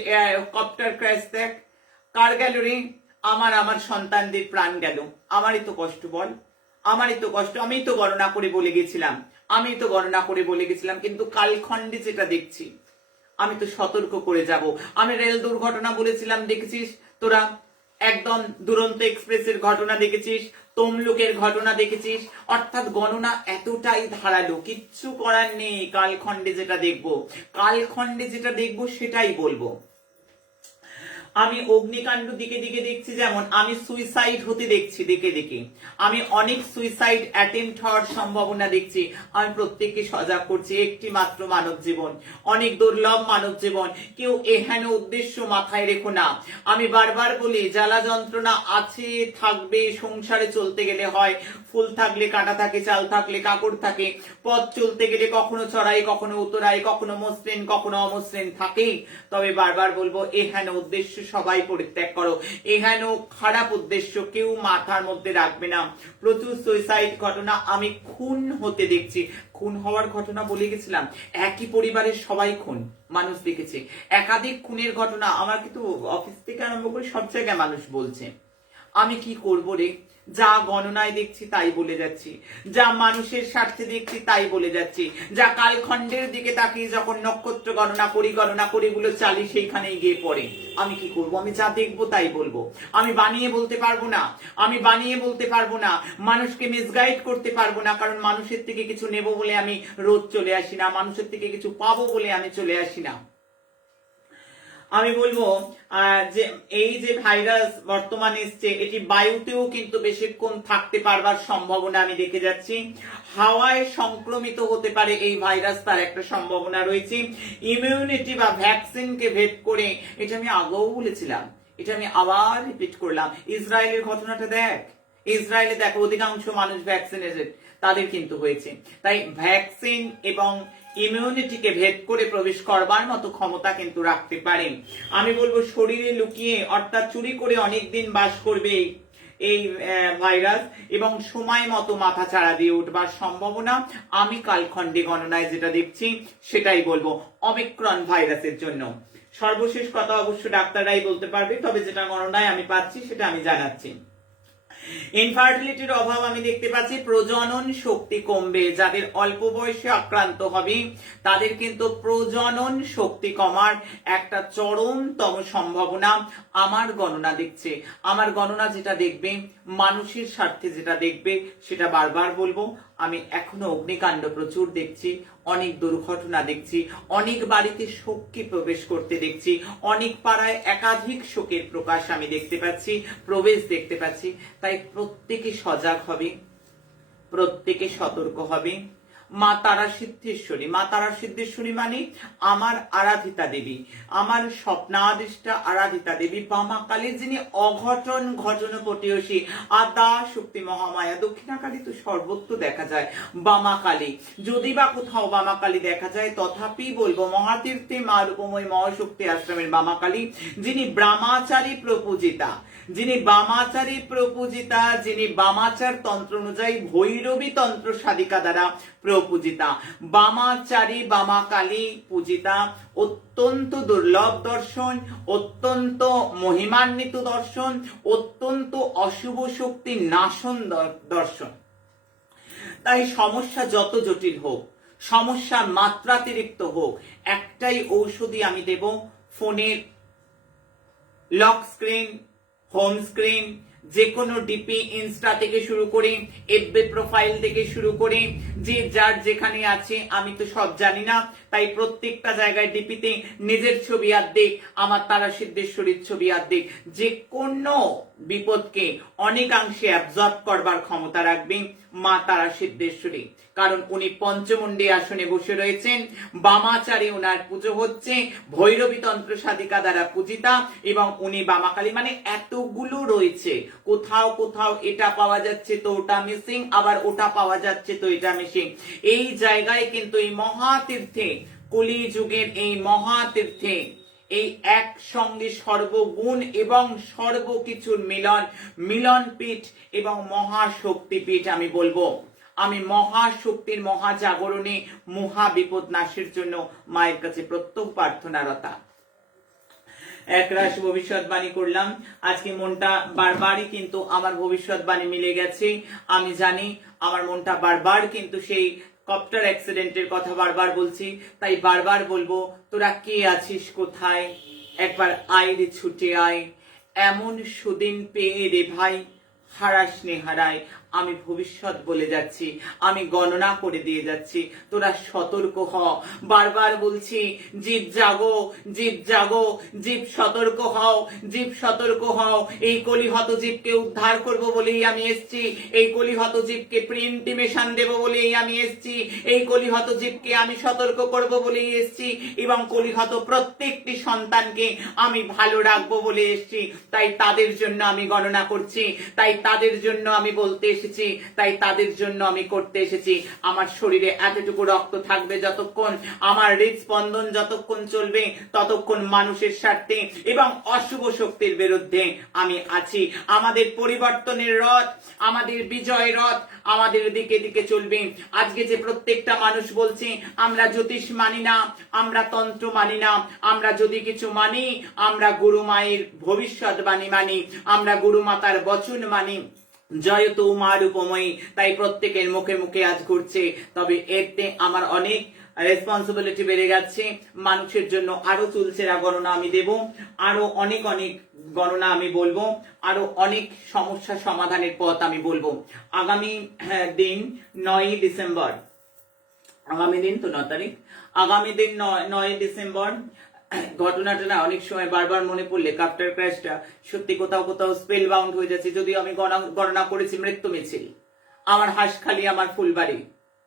কপ্টার ক্র্যাশ দেখ, কার গেল রে? আমার সন্তানদের প্রাণ গেল, আমারই তো কষ্ট বল। আমারই তো কষ্ট, আমি তো গণনা করে বলে গেছিলাম, কিন্তু কালখণ্ডে যেটা দেখছি আমি তো সতর্ক করে যাব। আমি রেল দুর্ঘটনা বলেছিলাম, দেখেছিস তোরা, একদম দুরন্ত এক্সপ্রেসের ঘটনা দেখেছিস, তমলুকের ঘটনা দেখেছিস। অর্থাৎ গণনা এতটাই ধারালো, কিচ্ছু করার নেই। কালখণ্ডে যেটা দেখবো সেটাই বলবো। আমি অগ্নিকাণ্ড দিকে দেখছি, যেমন আমি সুইসাইড হতে দেখছি দেখে আমি অনেক সুইসাইড অ্যাটেম্প্ট হওয়ার সম্ভাবনা দেখছি। আমি প্রত্যেককে সজাগ করছি, একটি মাত্র মানব জীবন, অনেক দুর্লভ মানব জীবন, কেউ এহেন উদ্দেশ্য মাথায় রেখো না। আমি বারবার বলি, জ্বালা যন্ত্রণা আছে, থাকবে, সংসারে চলতে গেলে হয়, ফুল থাকলে কাঁটা থাকে, চাল থাকলে কাকড় থাকে, পথ চলতে গেলে কখনো চড়াই, কখনো উতরাই, কখনো মসৃণ, কখনো অমসৃণ থাকেই। তবে বারবার বলবো, এহেন উদ্দেশ্য সবাই পরিত্যাগ করো। এহেন খারাপ উদ্দেশ্য কেউ মাথার মধ্যে রাখবে না। প্রচুর সুইসাইড ঘটনা আমি খুন হতে দেখছি। খুন হওয়ার ঘটনা বলে গেছিলাম, একই পরিবারের সবাই খুন মানুষ দেখেছে। একাধিক খুনের ঘটনা আমার কিন্তু অফিস থেকে আরম্ভ করে সব জায়গায় মানুষ বলছে। আমি কি করব রে? যা গণনায় দেখছি তাই বলে যাচ্ছি, যা মানুষের স্বার্থে দেখছি তাই বলে যাচ্ছি, যা কালখণ্ডের দিকে তাকিয়ে যখন নক্ষত্র গণনা করি গুলো চালি সেইখানেই গিয়ে পড়ে। আমি কি করব? আমি যা দেখবো তাই বলবো। আমি বানিয়ে বলতে পারবো না, মানুষকে মিসগাইড করতে পারবো না, কারণ মানুষের থেকে কিছু নেব বলে আমি রোজ চলে আসি না, মানুষের থেকে কিছু পাবো বলে আমি চলে আসি না। আমি বলবো যে এই যে ভাইরাস বর্তমানে এসছে, এটি বায়ুতেও কিন্তু বেশিক্ষণ থাকতে পারবার সম্ভাবনা আমি দেখে যাচ্ছি। হাওয়ায় সংক্রমিত হতে পারে এই ভাইরাস, তার একটা সম্ভাবনা রয়েছে। ইমিউনিটি বা ভ্যাকসিনকে ভেদ করে, এটা আমি আগেও বলেছিলাম, এটা আমি আবার রিপিট করলাম। ইসরায়েলের ঘটনাটা ইসরায়েলে দেখো অধিকাংশ মানুষ ভ্যাকসিনেটেড, তাদের কিন্তু হয়েছে। তাই ভ্যাকসিন এবং ইমিউনিটিকে ভেদ করে প্রবেশ করবার মতো ক্ষমতা কিন্তু রাখতে পারেন। আমি বলবো, শরীরে লুকিয়ে অর্থাৎ চুরি করে অনেকদিন বাস করবে এই ভাইরাস, এবং সময় মতো মাথা চাড়া দিয়ে উঠবার সম্ভাবনা আমি কালখণ্ডে গণনায় যেটা দেখছি সেটাই বলবো ওমিক্রন ভাইরাসের জন্য। সর্বশেষ কথা অবশ্য ডাক্তাররাই বলতে পারবে, তবে যেটা গণনায় আমি পাচ্ছি সেটা আমি জানাচ্ছি। ইনফার্টিলিটির অভাব আমি দেখতে পাচ্ছি, প্রজনন শক্তি কমবে। যাদের অল্প বয়সে আক্রান্ত হবে তাদের কিন্তু প্রজনন শক্তি কমার একটা চরমতম সম্ভাবনা আমার গণনা দেখছে। আমার গণনা যেটা দেখবে, মানুষের স্বার্থে যেটা দেখবে, সেটা বারবার বলবো। আমি এখনো অগ্নিকাণ্ড প্রচুর দেখছি, অনেক দুর্ঘটনা দেখছি, অনেক বাড়িতে শোককে প্রবেশ করতে দেখছি, অনেক পাড়ায় একাধিক শোকের প্রকাশ আমি দেখতে পাচ্ছি, প্রবেশ দেখতে পাচ্ছি। তাই প্রত্যেকে সজাগ হবে, প্রত্যেকে সতর্ক হবে। মা তারা সিদ্ধেশ্বরী মানে আমার আরাধিতা দেবী, আমার স্বপ্নাদিষ্টা আরাধিতা দেবী বামা কালী, যিনি অঘটন ঘটন পটীয়সী, আদা শক্তি মহামায়া। দক্ষিণাকালী তো সর্বত্র দেখা যায়, বামা কালী যদি বা কোথাও বামা কালী দেখা যায়, তথাপি বলবো মহাতীর্থে মা রূপময় মহাশক্তি আশ্রমের বামা কালী, যিনি ব্রহ্মাচারী প্রপূজিতা, যিনি বামাচার তন্ত্র অনুযায়ী ভৈরবী তন্ত্র সাধিকা দ্বারা প্রপূজিতা, বামাচারী বামা কালী পূজিতা। অত্যন্ত দুর্লভ দর্শন, অত্যন্ত মহিমান্বিত দর্শন, অত্যন্ত অশুভ শক্তি নাশন দর্শন। তাই সমস্যা যত জটিল হোক, সমস্যা মাত্রাতিরিক্ত হোক, একটাই ঔষধি আমি দেব, ফোনের লক স্ক্রিন, হোম স্ক্রিন, যে কোনো ডিপি, ইনস্টা থেকে শুরু করে এফবি প্রোফাইল থেকে শুরু করে, যে যার যেখানে আছে, আমি তো সব জানি না, তাই প্রত্যেকটা জায়গায় ডিপিতে নিজের ছবি আর দেখ, আমার তারা সিদ্ধেশ্বরীর ছবি আর দেখ। যে কোনো বিপদকে অনেকাংশে অ্যাবজর্ব করবার ক্ষমতা রাখবে মা তারা সিদ্ধেশ্বরী, কারণ উনি পঞ্চমুণ্ডী আসনে বসে রয়েছেন, বামাচারী ওনার পুজো হচ্ছে, ভৈরবী তন্ত্র সাধিকা দ্বারা পূজিতা, এবং উনি বামাকালী। মানে এতগুলো রয়েছে, কোথাও কোথাও এটা পাওয়া যাচ্ছে তো ওটা মিসিং, আবার ওটা পাওয়া যাচ্ছে তো এটা মিসিং। এই জায়গায় কিন্তু এই মহাতীর্থে, কলিযুগের এই মহাতীর্থে, এই একসঙ্গে সর্বগুণ এবং সর্বকিছুর মিলনপীঠ এবং মহাশক্তিপীঠ আমি বলবো। আমি মহাশক্তির মহাজাগরণে মহা বিপদ নাশের জন্য মায়ের কাছে প্রত্যহ প্রার্থনারতা। একরাশ ভবিষ্যৎবাণী করলাম। আজকে মনটা বারবারই কিন্তু আমার ভবিষ্যৎবাণী মিলে গেছে। আমি জানি আমার মনটা বারবার কিন্তু সেই কপ্টার অ্যাক্সিডেন্টের কথা বারবার বলছি, তাই বারবার বলবো, তোরা কে আছিস কোথায়, একবার আয় রে ছুটে আয়, এমন সুদিন পেয়ে রে ভাই, হারাস নে হারায়। আমি ভবিষ্যৎ বলে যাচ্ছি, আমি গণনা করে দিয়ে যাচ্ছি, তোরা সতর্ক হ। বারবার বলছি, জীব জাগো, জীব জাগো, জীব সতর্ক হও, জীব সতর্ক হও। এই কলিহত জীবকে উদ্ধার করব বলেই আমি এসছি, এই কলিহত জীবকে প্রিন্টিমেশন দেব বলেই আমি এসছি, এই কলিহত জীবকে আমি সতর্ক করব বলেই এসছি, এবং কলিহত প্রত্যেকটি সন্তানকে আমি ভালো রাখবো বলে এসছি। তাই তাদের জন্য আমি গণনা করছি, তাই তাদের জন্য আমি বলতে এসেছি, তাই তাদের জন্য আমি করতে এসেছি। আমার শরীরে এতটুকু রক্ত থাকবে যতক্ষণ, আমার হৃদস্পন্দন যতক্ষণ চলবে, ততক্ষণ মানুষের স্বার্থে এবং অশুভ শক্তির বিরুদ্ধে আমি আছি। আমাদের পরিবর্তনের রথ, আমাদের বিজয় রথ আমাদের দিকে দিকে চলবে। আজকে যে প্রত্যেকটা মানুষ বলছে আমরা জ্যোতিষ মানি না, আমরা তন্ত্র মানি না, আমরা যদি কিছু মানি আমরা গুরু মায়ের ভবিষ্যৎবাণী মানি, আমরা গুরু মাতার বচন মানি, জয়তু মার উপময়ী, তাই প্রত্যেকের মুখে মুখে আজ ঘুরছে। তবে এতে আমার অনেক রেসপন্সিবিলিটি বেড়ে যাচ্ছে। মানুষের জন্য আরো চুলচেরা গণনা আমি দেব, আরো অনেক অনেক গণনা আমি বলবো, আরো অনেক সমস্যা সমাধানের পথ আমি বলবো। আগামী দিন 9 ডিসেম্বর, আগামী দিন তো 9 তারিখ, আগামী দিন 9 ডিসেম্বর ঘটনাটা না অনেক সময় বারবার মনে পড়লে কাপ্টার ক্র্যাশটা সত্যি কোথাও কোথাও স্পেল বাউন্ড হয়ে যাচ্ছে। যদিও আমি গণনা করেছি মৃত্যু মিছিল, আমার হাঁসখালি, আমার ফুলবাড়ি,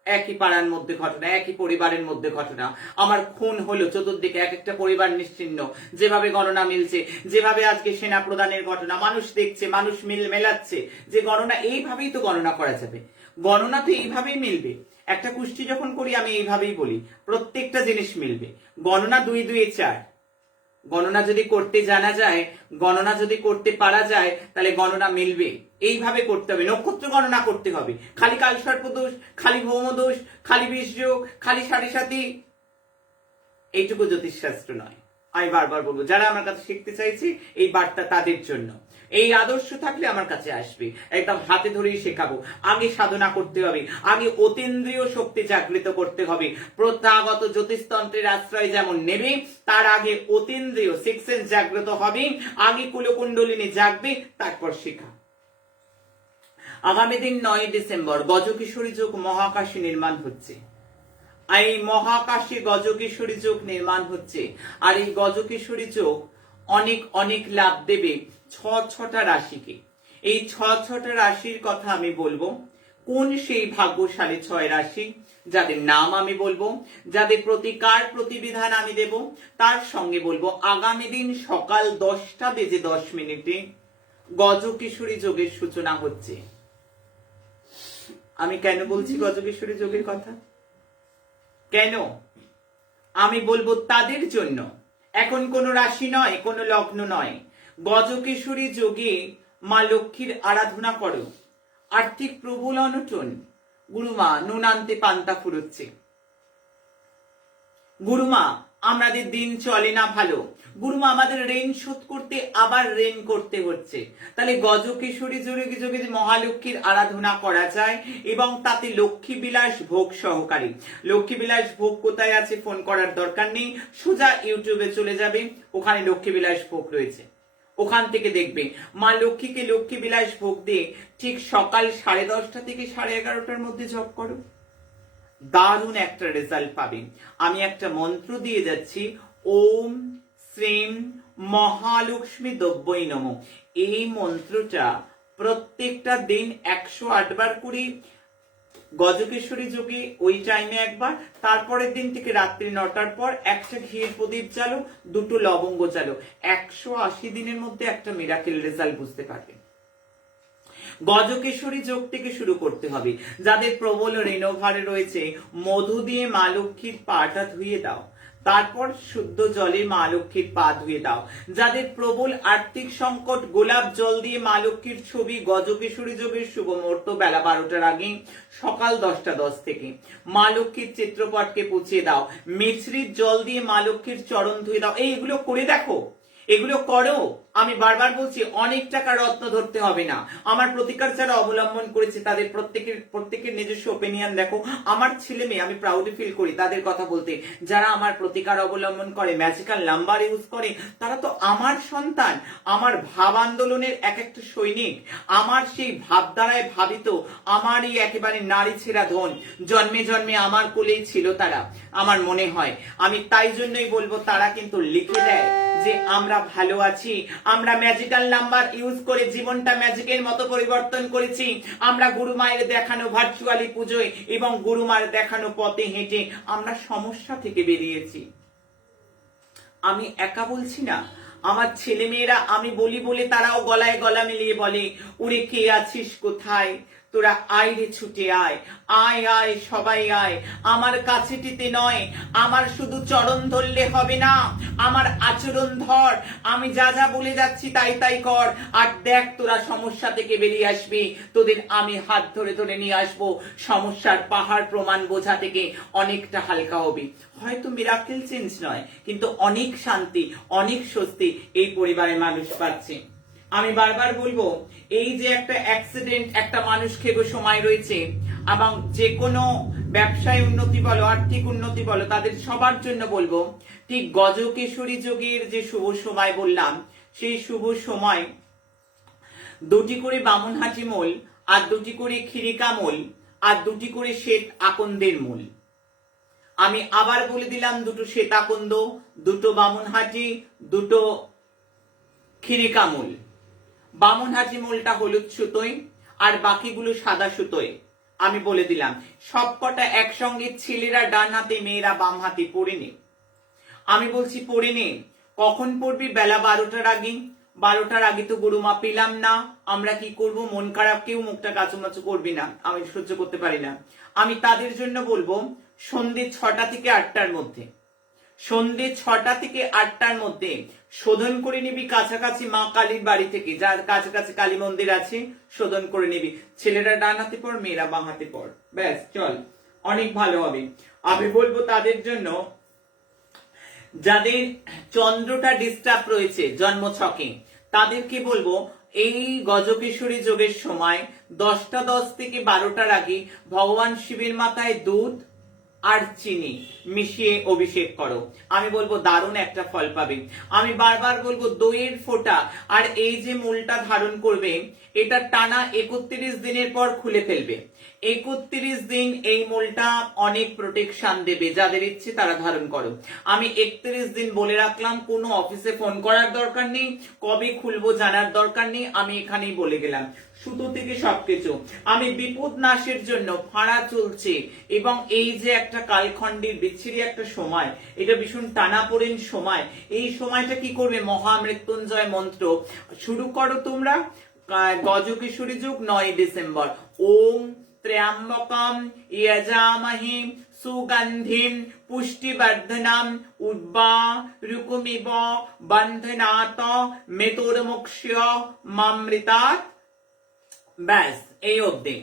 একই পাড়ার মধ্যে ঘটনা, একই পরিবারের মধ্যে ঘটনা। আমার খুন হলো চতুর্দিকে, এক একটা পরিবার নিশ্চিহ্ন। যেভাবে গণনা মিলছে, যেভাবে আজকে সেনা প্রদানের ঘটনা, মানুষ দেখছে, মানুষ মেলাচ্ছে যে গণনা এইভাবেই তো গণনা করা যাবে, গণনা তো এইভাবেই মিলবে। একটা কুষ্টি যখন করি আমি এইভাবেই বলি, প্রত্যেকটা জিনিস মিলবে। গণনা 2 2 4, গণনা যদি করতে জানা যায়, গণনা যদি করতে পারা যায়, তাহলে গণনা মিলবে। এইভাবে করতে হবে, নক্ষত্র গণনা করতে হবে। খালি কালসর্প দোষ, খালি ভৌম দোষ, খালি বিষযোগ, খালি সাড়ে সাথী, এইটুকু জ্যোতিষশাস্ত্র নয়। আমি বারবার বলবো, যারা আমার কাছে শিখতে চাইছে এই বার্তা তাদের জন্য। এই আদর্শ থাকলে আমার কাছে আসবে, একদম হাতে ধরেই শেখাবো। আগে সাধনা করতে হবে, আগে অতীন্দ্রিয় শক্তি জাগৃত করতে হবে। প্রথাগত জ্যোতিষতন্ত্রের আশ্রয় যেমন নেবে, তার আগে অতীন্দ্রিয় 6 সেন্স জাগ্রত হবে, আগে কুলকুণ্ডলিনী জাগবে, তারপর শেখা। আগামী দিন 9 ডিসেম্বর গজকিশোরী যোগ মহাকাশে নির্মাণ হচ্ছে। এই মহাকাশে গজকিশোরী যোগ নির্মাণ হচ্ছে, আর এই গজকিশোরী যোগ অনেক অনেক লাভ দেবে 6টা রাশিকে। এই 6টা রাশির কথা আমি বলবো। কোন সেই ভাগ্যশালী 6 রাশি, যাদের নাম আমি বলবো, যাদের প্রতিকার প্রতিবিধান আমি দেব, তার সঙ্গে বলবো আগামী দিন সকাল 10:10 গজকিশোরী যোগের সূচনা হচ্ছে। আমি কেন বলছি গজকিশোরী যোগের কথা, কেন আমি বলবো তাদের জন্য। এখন কোনো রাশি নয়, কোনো লগ্ন নয়। গজকেশরী যোগে মা লক্ষ্মীর আরাধনা করো, আর্থিক প্রবল অনটন, গুরুমা নুন আনতে পান্তা ফুরোচ্ছে, গুরুমা আমাদের দিন চলে না ভালো, গুরুমা আমাদের ঋণ শোধ করতে আবার ঋণ করতে হচ্ছে। তাহলে গজকেশরী যোগে মহালক্ষ্মীর আরাধনা করা যায়, এবং তাতে লক্ষ্মী বিলাস ভোগ সহকারী। লক্ষ্মী বিলাস ভোগ কোথায় আছে ফোন করার দরকার নেই, সোজা ইউটিউবে চলে যাবে, ওখানে লক্ষ্মী বিলাস ভোগ রয়েছে, ওখান থেকে দেখবে। মা লক্ষ্মীকে লক্ষ্মী বিলাস ভোগ দিয়ে ঠিক সকাল 10:30 থেকে 11:30 মধ্যে জপ করো, দারুণ একটা রেজাল্ট পাবে। আমি একটা মন্ত্র দিয়ে যাচ্ছি, ওম শ্রীম মহালক্ষ্মী দ্রব্যই নমঃ। এই মন্ত্রটা প্রত্যেকটা দিন 108 বার করে গজকেশরী যোগে ওই টাইমে একবার, তারপরের দিন থেকে রাত্রি 9টার পর একটা ঘিয়ের প্রদীপ জ্বালো, 2টো লবঙ্গ জ্বালো। 180 দিনের মধ্যে একটা মিরাকেল রেজাল্ট বুঝতে পারবে। গজকেশরী যোগ থেকে শুরু করতে হবে। যাদের প্রবল ঋণভারে রয়েছে, মধু দিয়ে মা লক্ষ্মীর পাটা ধুয়ে দাও, তারপর শুদ্ধ জলে মা লক্ষ্মীর পা ধুয়ে দাও। যাদের প্রবল আর্থিক সংকট, গোলাপ জল দিয়ে মা লক্ষ্মীর ছবি গজকেশরী যোগের শুভ মুহূর্ত বেলা 12টার আগে সকাল 10:10 থেকে মা লক্ষ্মীর চিত্রপটকে পুছিয়ে দাও। মিছরির জল দিয়ে মা লক্ষ্মীর চরণ ধুয়ে দাও। এইগুলো করে দেখো, এগুলো করো। আমি বারবার বলছি, অনেক টাকা রত্ন ধরতে হবে না। আমার প্রতিকার যারা অবলম্বন করেছে তাদের প্রত্যেকের নিজস্ব ওপিনিয়ন দেখো। আমার ছেলে মেয়ে, আমি প্রাউডলি ফিল করি তাদের কথা বলতে, যারা আমার প্রতিকার অবলম্বন করে, ম্যাজিক্যাল নাম্বার ইউজ করে, তারা তো আমার সন্তান, আমার ভাব আন্দোলনের এক একটা সৈনিক, আমার সেই ভাবধারায় ভাবিত, আমারই একেবারে নারী ছেঁড়া ধন, জন্মে জন্মে আমার কোলেই ছিল তারা। আমার মনে হয় আমি তাই জন্যই বলবো, তারা কিন্তু লিখে দেয় যে আমরা ভালো আছি, আমরা ম্যাজিক্যাল নাম্বার ইউজ করে জীবনটা ম্যাজিকের মতো পরিবর্তন করেছি, আমরা গুরু মায়ের দেখানো ভার্চুয়ালি পুজোয় এবং গুরু মায়ের দেখানো পথে হেঁটে আমরা সমস্যা থেকে বেরিয়েছি। আমি একা বলছি না, আমার ছেলে মেয়েরা আমি বলি বলে তারাও গলায় গলা মিলিয়ে বলে, ওরে কে আছিস কোথায়, তোরা আয় রে ছুটে আয়, আয় আয় সবাই আয়, আমার কাছেটিতে নয়, আমার শুধু চরণ ধরলে হবে না, আমার আচরণ ধর, আমি যা যা বলে যাচ্ছি তাই তাই কর, আর দেখ তোরা সমস্যা থেকে বেরিয়ে আসবি, তোদের আমি হাত ধরে ধরে নিয়ে আসবো, সমস্যার পাহাড় প্রমাণ বোঝা থেকে অনেকটা হালকা হবি। হয়তো মিরাকেল চেঞ্জ নয়, কিন্তু অনেক শান্তি, অনেক স্বস্তি এই পরিবারের মানুষ পাচ্ছে। আমি বারবার বলবো, এই যে একটা অ্যাক্সিডেন্ট একটা মানুষকে সময় রয়েছে, এবং যে কোনো ব্যবসায় উন্নতি বলো, আর্থিক উন্নতি বলো, তাদের সবার জন্য বলবো, ঠিক গজকেশরী যোগের যে শুভ সময় বললাম, সেই শুভ সময় 2টি করে বামনহাটি মূল, আর 2টি করে খিরিকা মূল, আর 2টি করে শ্বেত আকন্দের মূল। আমি আবার বলে দিলাম, 2টো শ্বেত আকন্দ, 2টো বামনহাটি, 2টো খিরিকা মূল। বামনহাটি মূলটা হলুদ সুতোয়, আর বাকিগুলো সাদা সুতোয়। আমি বলে দিলাম, সবকটা একসঙ্গে ছেলেরা ডান হাতে, মেয়েরা বাম হাতে পড়ে নে। আমি বলছি পড়ে নে, কখন পড়বি? বেলা 12টার আগে। 12টার আগে তো গুরুমা পেলাম না, আমরা কি করব? মন খারাপ, কেউ মুখটা কাচুমাচু করবি না, আমি সহ্য করতে পারি না। আমি তাদের জন্য বলবো, সন্ধ্যে 6টা থেকে 8টার মধ্যে, সন্ধ্যে 6টা থেকে 8টার মধ্যে শোধন করে নিবি কাছাকাছি মা কালীর বাড়ি থেকে, যার কাছাকাছি কালী মন্দির আছে, শোধন করে নিবি। ছেলেরা ডান হাতে পড়, মেয়েরা বাঁ হাতে পড়, ব্যাস চল, অনেক ভালো হবে। আমি বলবো তাদের জন্য, যাদের চন্দ্রটা ডিস্টার্ব রয়েছে জন্মছকে, তাদেরকে বলবো, এই গজকেশরী যোগের সময় 10টা 10 থেকে 12টার আগে ভগবান শিবের মাথায় দুধ আর চিনি মিশিয়ে অভিষেক করো। আমি বলবো দারুণ একটা ফল পাবে। আমি বারবার বলবো, দইয়ের ফোঁটা আর এই যে মূলটা ধারণ করবে, এটা টানা 31 দিনের পর খুলে ফেলবে। 31 দিন এই মূলটা অনেক প্রোটেকশন দেবে, যাদের ইচ্ছে তারা ধারণ করো। আমি 31 দিন বলে রাখলাম, কোনো অফিসে ফোন করার দরকার নেই, কবে খুলবো জানার দরকার নেই, আমি এখানেই বলে গেলাম। সুতো থেকে সবকিছু। আমি বিপদ নাশের জন্য ফাঁড়া চলছে, এবং এই যে একটা কালখণ্ডের বিচ্ছিরি একটা সময়, এটা ভীষণ টানাপোড়েন সময়, এই সময়টা কি করবে? মহামৃত্যুঞ্জয় মন্ত্র শুরু করো তোমরা। গজকেশরী যুগ 9 ডিসেম্বর। ওম ত্র্যম্বকম যজামহে সুগন্ধিম পুষ্টিবর্ধনম উর্বারুকমিব বন্ধনাত মৃত্যুর্মুক্ষ্য মামৃতাৎ। ব্যাস এই অবধি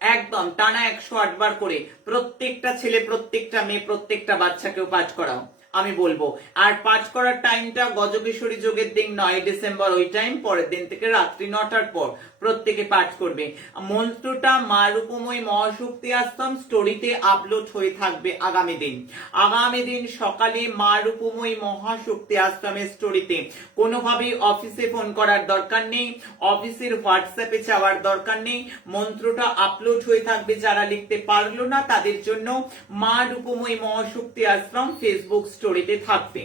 একদম টানা 108 বার করে প্রত্যেকটা ছেলে, প্রত্যেকটা মেয়ে, প্রত্যেকটা বাচ্চাকেও পাঠ করাও। আমি বলবো, আর পাঠ করার টাইমটা গজকেশরী যোগের দিন 9 ডিসেম্বর, ওই টাইম পরের দিন থেকে রাত্রি 9টার পর প্রত্যেকে পাঠ করবে। মন্ত্রটা মা রূপময়ী মহাশক্তি আশ্রম স্টোরিতে আপলোড হয়ে থাকবে আগামী দিন। আগামী দিন সকালে মা রূপময়ী মহাশক্তি আশ্রমের স্টোরিতে কোনোভাবেই অফিসে ফোন করার দরকার নেই, অফিসের হোয়াটসঅ্যাপে চাওয়ার দরকার নেই, মন্ত্রটা আপলোড হয়ে থাকবে। যারা লিখতে পারলো না তাদের জন্য মা রূপময়ী মহাশক্তি আশ্রম ফেসবুক স্টোরিতে থাকবে।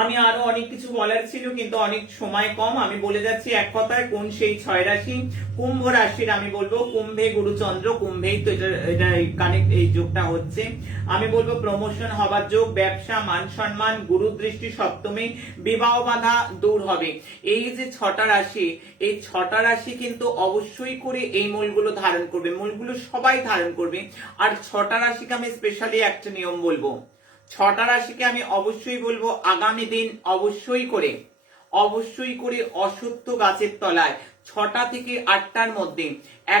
আমি আরো অনেক কিছু বলার ছিল, কিন্তু অনেক সময় কম। আমি বলে যাচ্ছি এক কথায়, কোন সেই 6 রাশি। কুম্ভ রাশির আমি বলবো, কুম্ভে গুরুচন্দ্র, কুম্ভেই তো এটা কানেক্ট, এই যোগটা হচ্ছে। আমি বলবো প্রমোশন হবার যোগ, ব্যবসা, মান সম্মান, গুরু দৃষ্টি সপ্তমে, বিবাহ বাধা দূর হবে। এই যে 6টা রাশি, এই 6টা রাশি কিন্তু অবশ্যই করে এই মূলগুলো ধারণ করবে, মূলগুলো সবাই ধারণ করবে। আর 6টা রাশিকে আমি স্পেশালি একটা নিয়ম বলবো, 6টা রাশিকে আমি অবশ্যই বলবো, আগামী দিন অবশ্যই করে অশ্বত্থ গাছের তলায় 6টা থেকে 8টার মধ্যে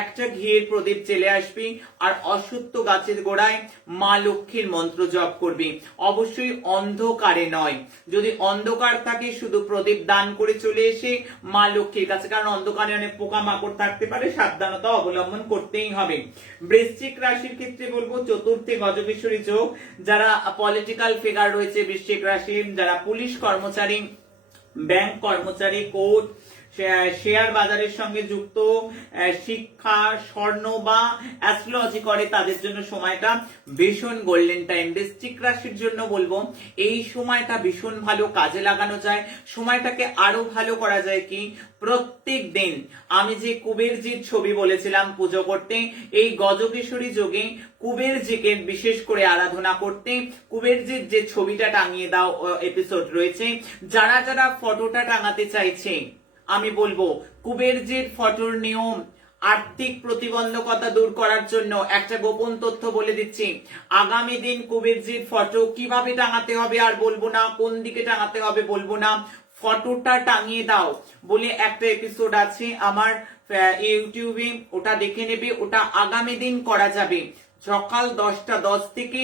একটা ঘিয়ের প্রদীপ জেলে আসবি আর অশ্বত্থ গাছের গোড়ায় মা লক্ষ্মীর মন্ত্র জপ করবি। অবশ্যই অন্ধকারে নয়, যদি অন্ধকার থাকে শুধু প্রদীপ দান করে চলে এসে মা লক্ষ্মীর কাছে, কারণ অন্ধকারে অনেক পোকামাকড় থাকতে পারে, সাবধানতা অবলম্বন করতেই হবে। বৃশ্চিক রাশির ক্ষেত্রে বলবো চতুর্থে গজকেশরী যোগ। যারা পলিটিক্যাল ফিগার রয়েছে বৃশ্চিক রাশির, যারা পুলিশ কর্মচারী, ব্যাংক কর্মচারী, কোর্ট, শেয়ার বাজারের সঙ্গে যুক্ত, শিক্ষা, স্বর্ণ বা অ্যাস্ট্রোলজি করে, তাদের জন্য সময়টা ভীষণ গোল্ডেন টাইম। বৃশ্চিক রাশির জন্য বলবো এই সময়টা ভীষণ ভালো কাজে লাগানো যায়। সময়টাকে আরো ভালো করা যায় কি, প্রত্যেক দিন আমি যে কুবেরজির ছবি বলেছিলাম পুজো করতে, এই গজকেশরী যোগে কুবেরজিকে বিশেষ করে আরাধনা করতে, কুবেরজির যে ছবিটা টাঙিয়ে দাও এপিসোড রয়েছে, যারা যারা ফটোটা টাঙাতে চাইছে আমি বলবো কুবেরজির ফটোর নিয়ম, আর্থিক প্রতিবন্ধকতা দূর করার জন্য একটা গোপন তথ্য বলে দিচ্ছি। আগামী দিন কুবেরজির ফটো কিভাবে টাঙাতে হবে আর বলবো না, কোন দিকে টাঙাতে হবে বলবো না, ফটোটা টাঙিয়ে দাও বলে একটা এপিসোড আছে আমার ইউটিউবে, ওটা দেখে নেবে। ওটা আগামী দিন করা যাবে সকাল 10টা 10 থেকে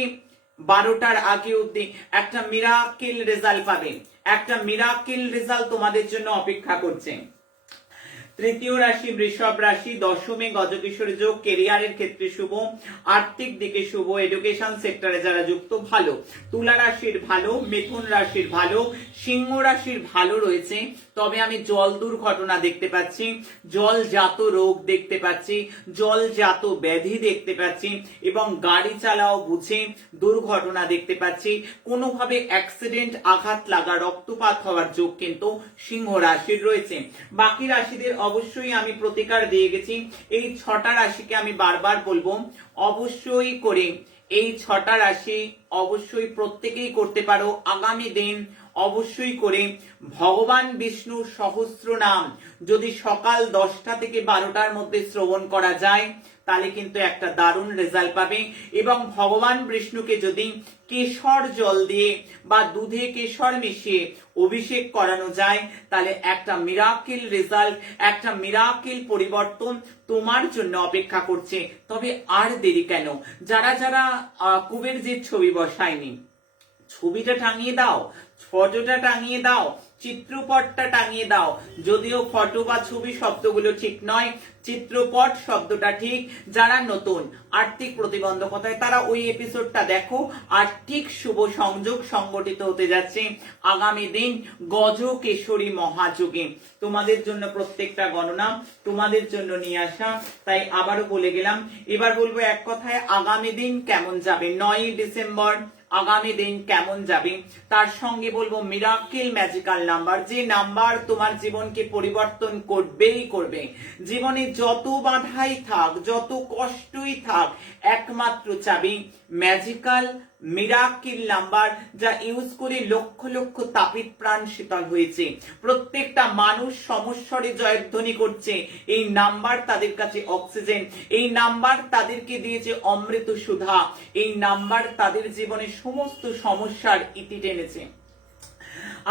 12টার আগে অব্দি। একটা মিরাকেল রেজাল্ট পাবে, একটা মিরাকেল রেজাল্ট তোমাদের জন্য অপেক্ষা করছে। তৃতীয় রাশি বৃষভ রাশি, দশমে গজকেশরী যোগ, কেরিয়ারের ক্ষেত্রে শুভ, আর্থিক দিকে শুভ, এডুকেশন সেক্টরে যারা যুক্ত ভালো। তুলা রাশির ভালো, মিথুন রাশির ভালো, সিংহ রাশির ভালো রয়েছে। তবে আমি জল দুর্ঘটনা দেখতে পাচ্ছি, জলজাত রোগ দেখতে পাচ্ছি, জলজাত ব্যাধি দেখতে পাচ্ছি এবং গাড়ি চালাও বুঝে দুর্ঘটনা দেখতে পাচ্ছি। কোনোভাবে অ্যাক্সিডেন্ট, আঘাত লাগা, রক্তপাত হওয়ার যোগ কিন্তু সিংহ রাশির রয়েছে। বাকি রাশিদের অবশ্যই আমি প্রতিকার দিয়ে গেছি। এই 6টা রাশিকে আমি বারবার বলবো অবশ্যই করে এই 6টা রাশি অবশ্যই প্রত্যেকেই করতে পারো। আগামী দিন অবশ্যই করে ভগবান বিষ্ণুর সহস্র নাম যদি সকাল 10টা থেকে 12টার মধ্যে শ্রবণ করা যায় তাহলে কিন্তু একটা দারুণ রেজাল্ট পাবে। এবং ভগবান বিষ্ণুকে যদি কেশর জল দিয়ে বা দুধে কেশর মিশিয়ে অভিষেক করানো যায় তাহলে একটা মিরাকেল রেজাল্ট, একটা মিরাকেল পরিবর্তন তোমার জন্য অপেক্ষা করছে। তবে আর দেরি কেন? যারা যারা কুবেরজির ছবি বসায়নি, ছবিটা টাঙিয়ে দাও, ফটোটা টাঙিয়ে দাও, চিত্রপটটা টাঙিয়ে দাও। যদিও ফটো বা ছবি শব্দগুলো ঠিক নয়, চিত্রপট শব্দটা ঠিক। যারা নতুন আর্থিক প্রতিবন্ধকতায় তারা ওই এপিসোডটা দেখো। আর্থিক শুভ সংযোগ সংগঠিত হতে যাচ্ছে আগামী দিন গজকেশরী মহাযোগে। তোমাদের জন্য প্রত্যেকটা গণনা তোমাদের জন্য নিয়ে আসা, তাই আবারও বলে গেলাম। এবার বলবো এক কথায় আগামী দিন কেমন যাবে। 9ই ডিসেম্বর আগামী দিন কেমন যাবে তার সঙ্গে বলবো মিরাকেল ম্যাজিক্যাল নাম্বার, যে নাম্বার তোমার জীবনকে পরিবর্তন করবেই করবে। জীবনে যত বাধাই থাক, যত কষ্টই থাক, একমাত্র চাবি ম্যাজিক্যাল মিরাকেল নাম্বার, যা ইউজ করে লক্ষ লক্ষ তাপিত প্রাণ শীতল হয়েছে। প্রত্যেকটা মানুষ সমস্বরে জয়ধ্বনি করছে। এই নাম্বার তাদের কাছে অক্সিজেন, এই নাম্বার তাদেরকে দিয়েছে অমৃত সুধা, এই নাম্বার তাদের জীবনে সমস্ত সমস্যার ইতি টেনেছে।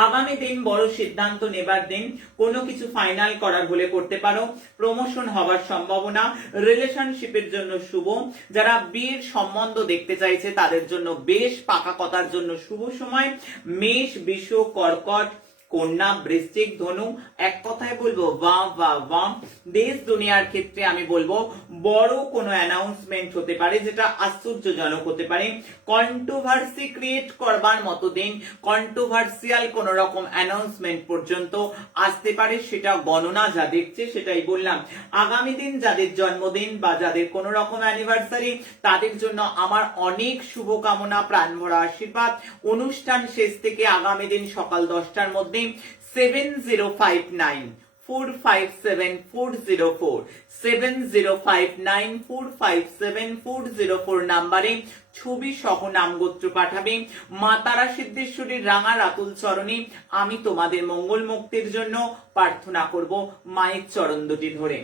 আগামী দিন বড় সিদ্ধান্ত নেবার দিন, কোনো কিছু ফাইনাল করার হলে করতে পারো। প্রমোশন হবার সম্ভাবনা, রিলেশনশিপের জন্য শুভ। যারা বিয়ের সম্বন্ধ দেখতে চাইছে তাদের জন্য বেশ পাকা কথার জন্য শুভ সময়। মেষ, বৃষ, কর্কট, কন্যা, বৃশ্চিক, ধনু, এক কথায় বলবো বাহ বাহ বাহ। দেশ দুনিয়ার ক্ষেত্রে আমি বলবো বড় কোনো অ্যানাউন্সমেন্ট হতে পারে যেটা আশ্চর্যজনক হতে পারে। কন্ট্রোভার্সি ক্রিয়েট করবার মতো দিন, কন্ট্রোভার্সিয়াল কোন রকম অ্যানাউন্সমেন্ট পর্যন্ত আসতে পারে, সেটা গণনা যা দেখছে সেটাই বললাম। আগামী দিন যাদের জন্মদিন বা যাদের কোন রকম অ্যানিভার্সারি তাদের জন্য আমার অনেক শুভকামনা, প্রাণভরা আশীর্বাদ। অনুষ্ঠান শেষ থেকে আগামী দিন সকাল 10টার মধ্যে 7059457404 7059457404 নাম্বারে ছবি সহ নাম গোত্র পাঠাবে। মা তারা সিদ্ধেশ্বরীর রাঙা রাতুল চরণে আমি তোমাদের মঙ্গল মুক্তির জন্য প্রার্থনা করব মায়ের চরণ দুটি ধরে।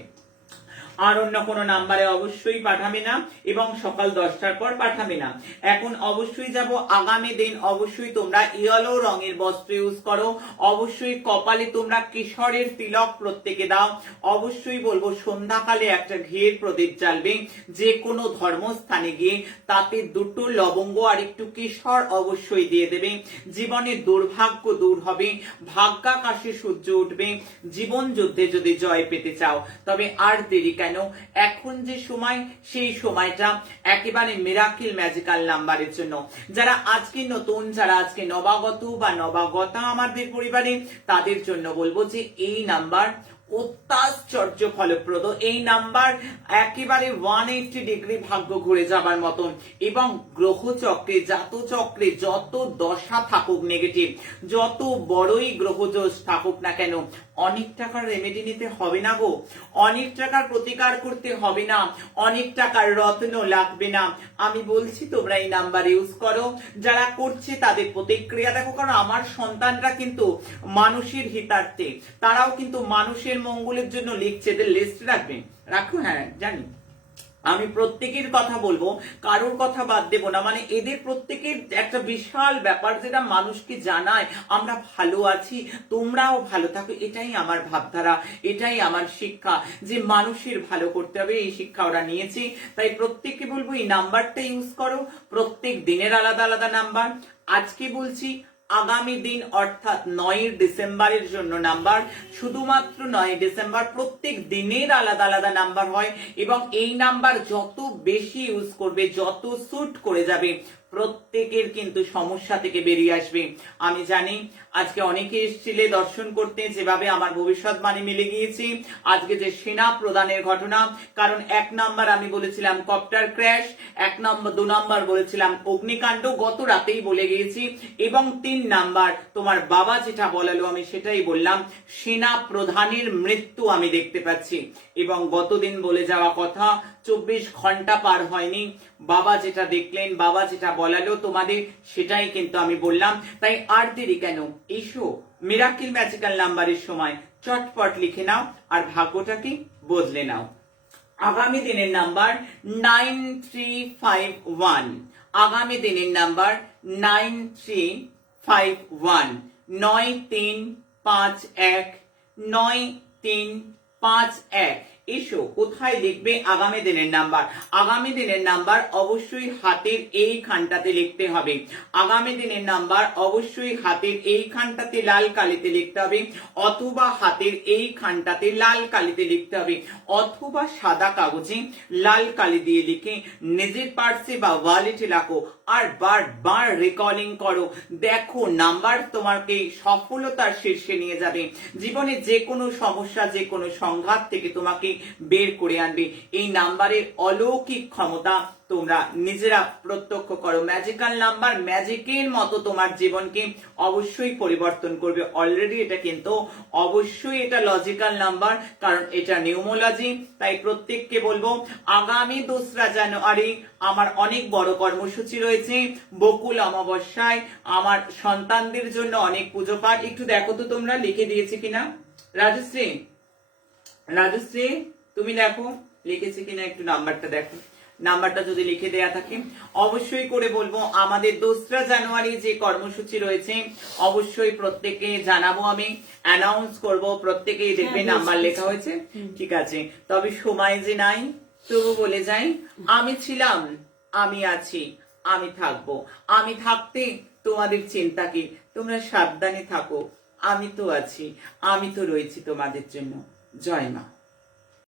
আর অন্য কোনো নাম্বারে অবশ্যই পাঠাবে না এবং সকাল 10টার পর পাঠাবে না। এখন অবশ্যই যাব আগামী দিন, অবশ্যই তোমরা ইয়েলো রঙের বস্ত্র ইউজ করো, অবশ্যই কপালে তোমরা কেশরের তিলক প্রত্যেকে দাও, অবশ্যই বলবো সন্ধ্যাকালে একটা ঘিয়ের প্রদীপ জ্বালবে যে কোনো ধর্মস্থানে গিয়ে, তাতে 2টো লবঙ্গ আর একটু কেশর অবশ্যই দিয়ে দেবে। জীবনের দুর্ভাগ্য দূর হবে, ভাগ্যাকাশে সূর্য উঠবে। জীবন যুদ্ধে যদি জয় পেতে চাও তবে আর দেরি কেন, এখন যে সময় সেই সময়টা একেবারে মিরাকেল ম্যাজিক্যাল নাম্বারের জন্য। যারা আজকে নতুন, যারা আজকে নবাগত বা নবাগতা আমাদের পরিবারে, তাদের জন্য বলবো যে এই নাম্বার অত্যাশ্চর্য ফলপ্রদ। এই নাম্বার একেবারে 180 ডিগ্রি ভাগ্য ঘুরে যাবার মতন, এবং গ্রহ চক্রে, জাত চক্রে যত দশা থাকুক নেগেটিভ, যত বড়ই গ্রহদোষ থাকুক না কেন, অনেক টাকার রেমেডি নিতে হবে না গো, অনেক টাকার প্রতিকার করতে হবে না, অনেক টাকার রত্ন লাগবে না। আমি বলছি তোমরা এই নাম্বার ইউজ করো। যারা করছে তাদের প্রতিক্রিয়া দেখো, কারণ আমার সন্তানরা কিন্তু মানুষের হিতার্থে, তারাও কিন্তু মানুষের মঙ্গলের জন্য লিখছে। এদের লিস্ট রাখবেন, রাখো, হ্যাঁ জানি, আমি প্রত্যেকের কথা বলবো, কারোর কথা বাদ দেব না। মানে এদের প্রত্যেকের একটা বিশাল ব্যাপার যেটা মানুষকে জানায় আমরা ভালো আছি, তোমরাও ভালো থাকো। এটাই আমার ভাবধারা, এটাই আমার শিক্ষা, যে মানুষের ভালো করতে হবে, এই শিক্ষা ওরা নিয়েছে। তাই প্রত্যেককে বলবো এই নাম্বারটা ইউজ করো। প্রত্যেক দিনের আলাদা আলাদা নাম্বার। আজকে বলছি আগামী দিন অর্থাৎ 9 ডিসেম্বরের জন্য নাম্বার, শুধুমাত্র 9 ডিসেম্বর, প্রত্যেক দিনের আলাদা আলাদা নাম্বার হয়, এবং এই নাম্বার যত বেশি ইউজ করবে, যত স্যুট করে যাবে, প্রত্যেকের কিন্তু সমস্যা থেকে বেরিয়ে আসবে। আমি জানি আজকে অনেকে এসেছিলে দর্শন করতে, যেভাবে আমার ভবিষ্যৎবাণী মিলে গিয়েছে। আজকে যে সেনা প্রদানের ঘটনা, কারণ 1 নাম্বার আমি বলেছিলাম কপ্টার ক্র্যাশ, 2 নাম্বার বলেছিলাম অগ্নিকাণ্ড, গত রাতেই বলে গিয়েছি, এবং 3 নাম্বার তোমার বাবা যেটা বলালো আমি সেটাই বললাম, সেনা প্রধানের মৃত্যু আমি দেখতে পাচ্ছি। এবং গতদিন বলে যাওয়া কথা 24 ঘন্টা পার হয়নি, বাবা যেটা দেখলেন, বাবা যেটা বলালো তোমাদের, সেটাই কিন্তু আমি বললাম। তাই আর দেরি কেন, এসো মিরাকেল ম্যাজিক্যাল নাম্বারের সময় চটপট লিখে নাও আর ভাগ্যটাকে বদলে নাও। আগামী দিনের নাম্বার 9351, আগামী দিনের নাম্বার 9351, 9351, 9351। এসো, কোথায় লিখবে আগামী দিনের নাম্বার? আগামী দিনের নাম্বার অবশ্যই হাতের এই খানটাতে লিখতে হবে। আগামী দিনের নাম্বার অবশ্যই হাতের এই খানটাতে লাল কালিতে লিখতে হবে, অথবা হাতের এই খানটাতে লাল কালিতে লিখতে হবে, অথবা সাদা কাগজে লাল কালি দিয়ে লিখে নিজের পার্সে বা ওয়ালেটে রাখো, আর বারবার রিকলিং করো। দেখো নাম্বার তোমাকে সফলতার শীর্ষে নিয়ে যাবে। জীবনে যে কোনো সমস্যা, যে কোনো সংঘাত থেকে তোমাকে বের করে আনবে। এই নাম্বারের অলৌকিক ক্ষমতা তোমরা নিজেরা প্রত্যক্ষ করো। ম্যাজিক্যাল নাম্বার ম্যাজিকের মতো তোমার জীবনকে অবশ্যই পরিবর্তন করবে। অলরেডি এটা কিন্তু অবশ্যই এটা লজিক্যাল নাম্বার, কারণ এটা নিউমোলজি। তাই প্রত্যেককে বলবো আগামী 2রা জানুয়ারি আমার অনেক বড় কর্মসূচি রয়েছে। বকুল অমাবস্যায় আমার সন্তানদের জন্য অনেক পুজো পাঠ। একটু দেখো তো তোমরা লিখে দিয়েছে কিনা। রাজশ্রী, রাজশ্রী তুমি দেখো লিখেছে কিনা, একটু নাম্বারটা দেখো। নাম্বারটা যদি লিখে দেয়া থাকে অবশ্যই করে বলবো। আমাদের 2রা জানুয়ারি যে কর্মসূচি রয়েছে অবশ্যই প্রত্যেককে জানাবো, আমি অ্যানাউন্স করব, প্রত্যেকেই দেখবে নাম্বার লেখা হয়েছে। ঠিক আছে, তবে সময় যে নাই তবু বলে যাই, আমি ছিলাম, আমি আছি, আমি থাকবো। আমি থাকতে তোমাদের চিন্তা কি? তোমরা সাবধানে থাকো, আমি তো আছি, আমি তো রয়েছি তোমাদের জন্য। জয় মা।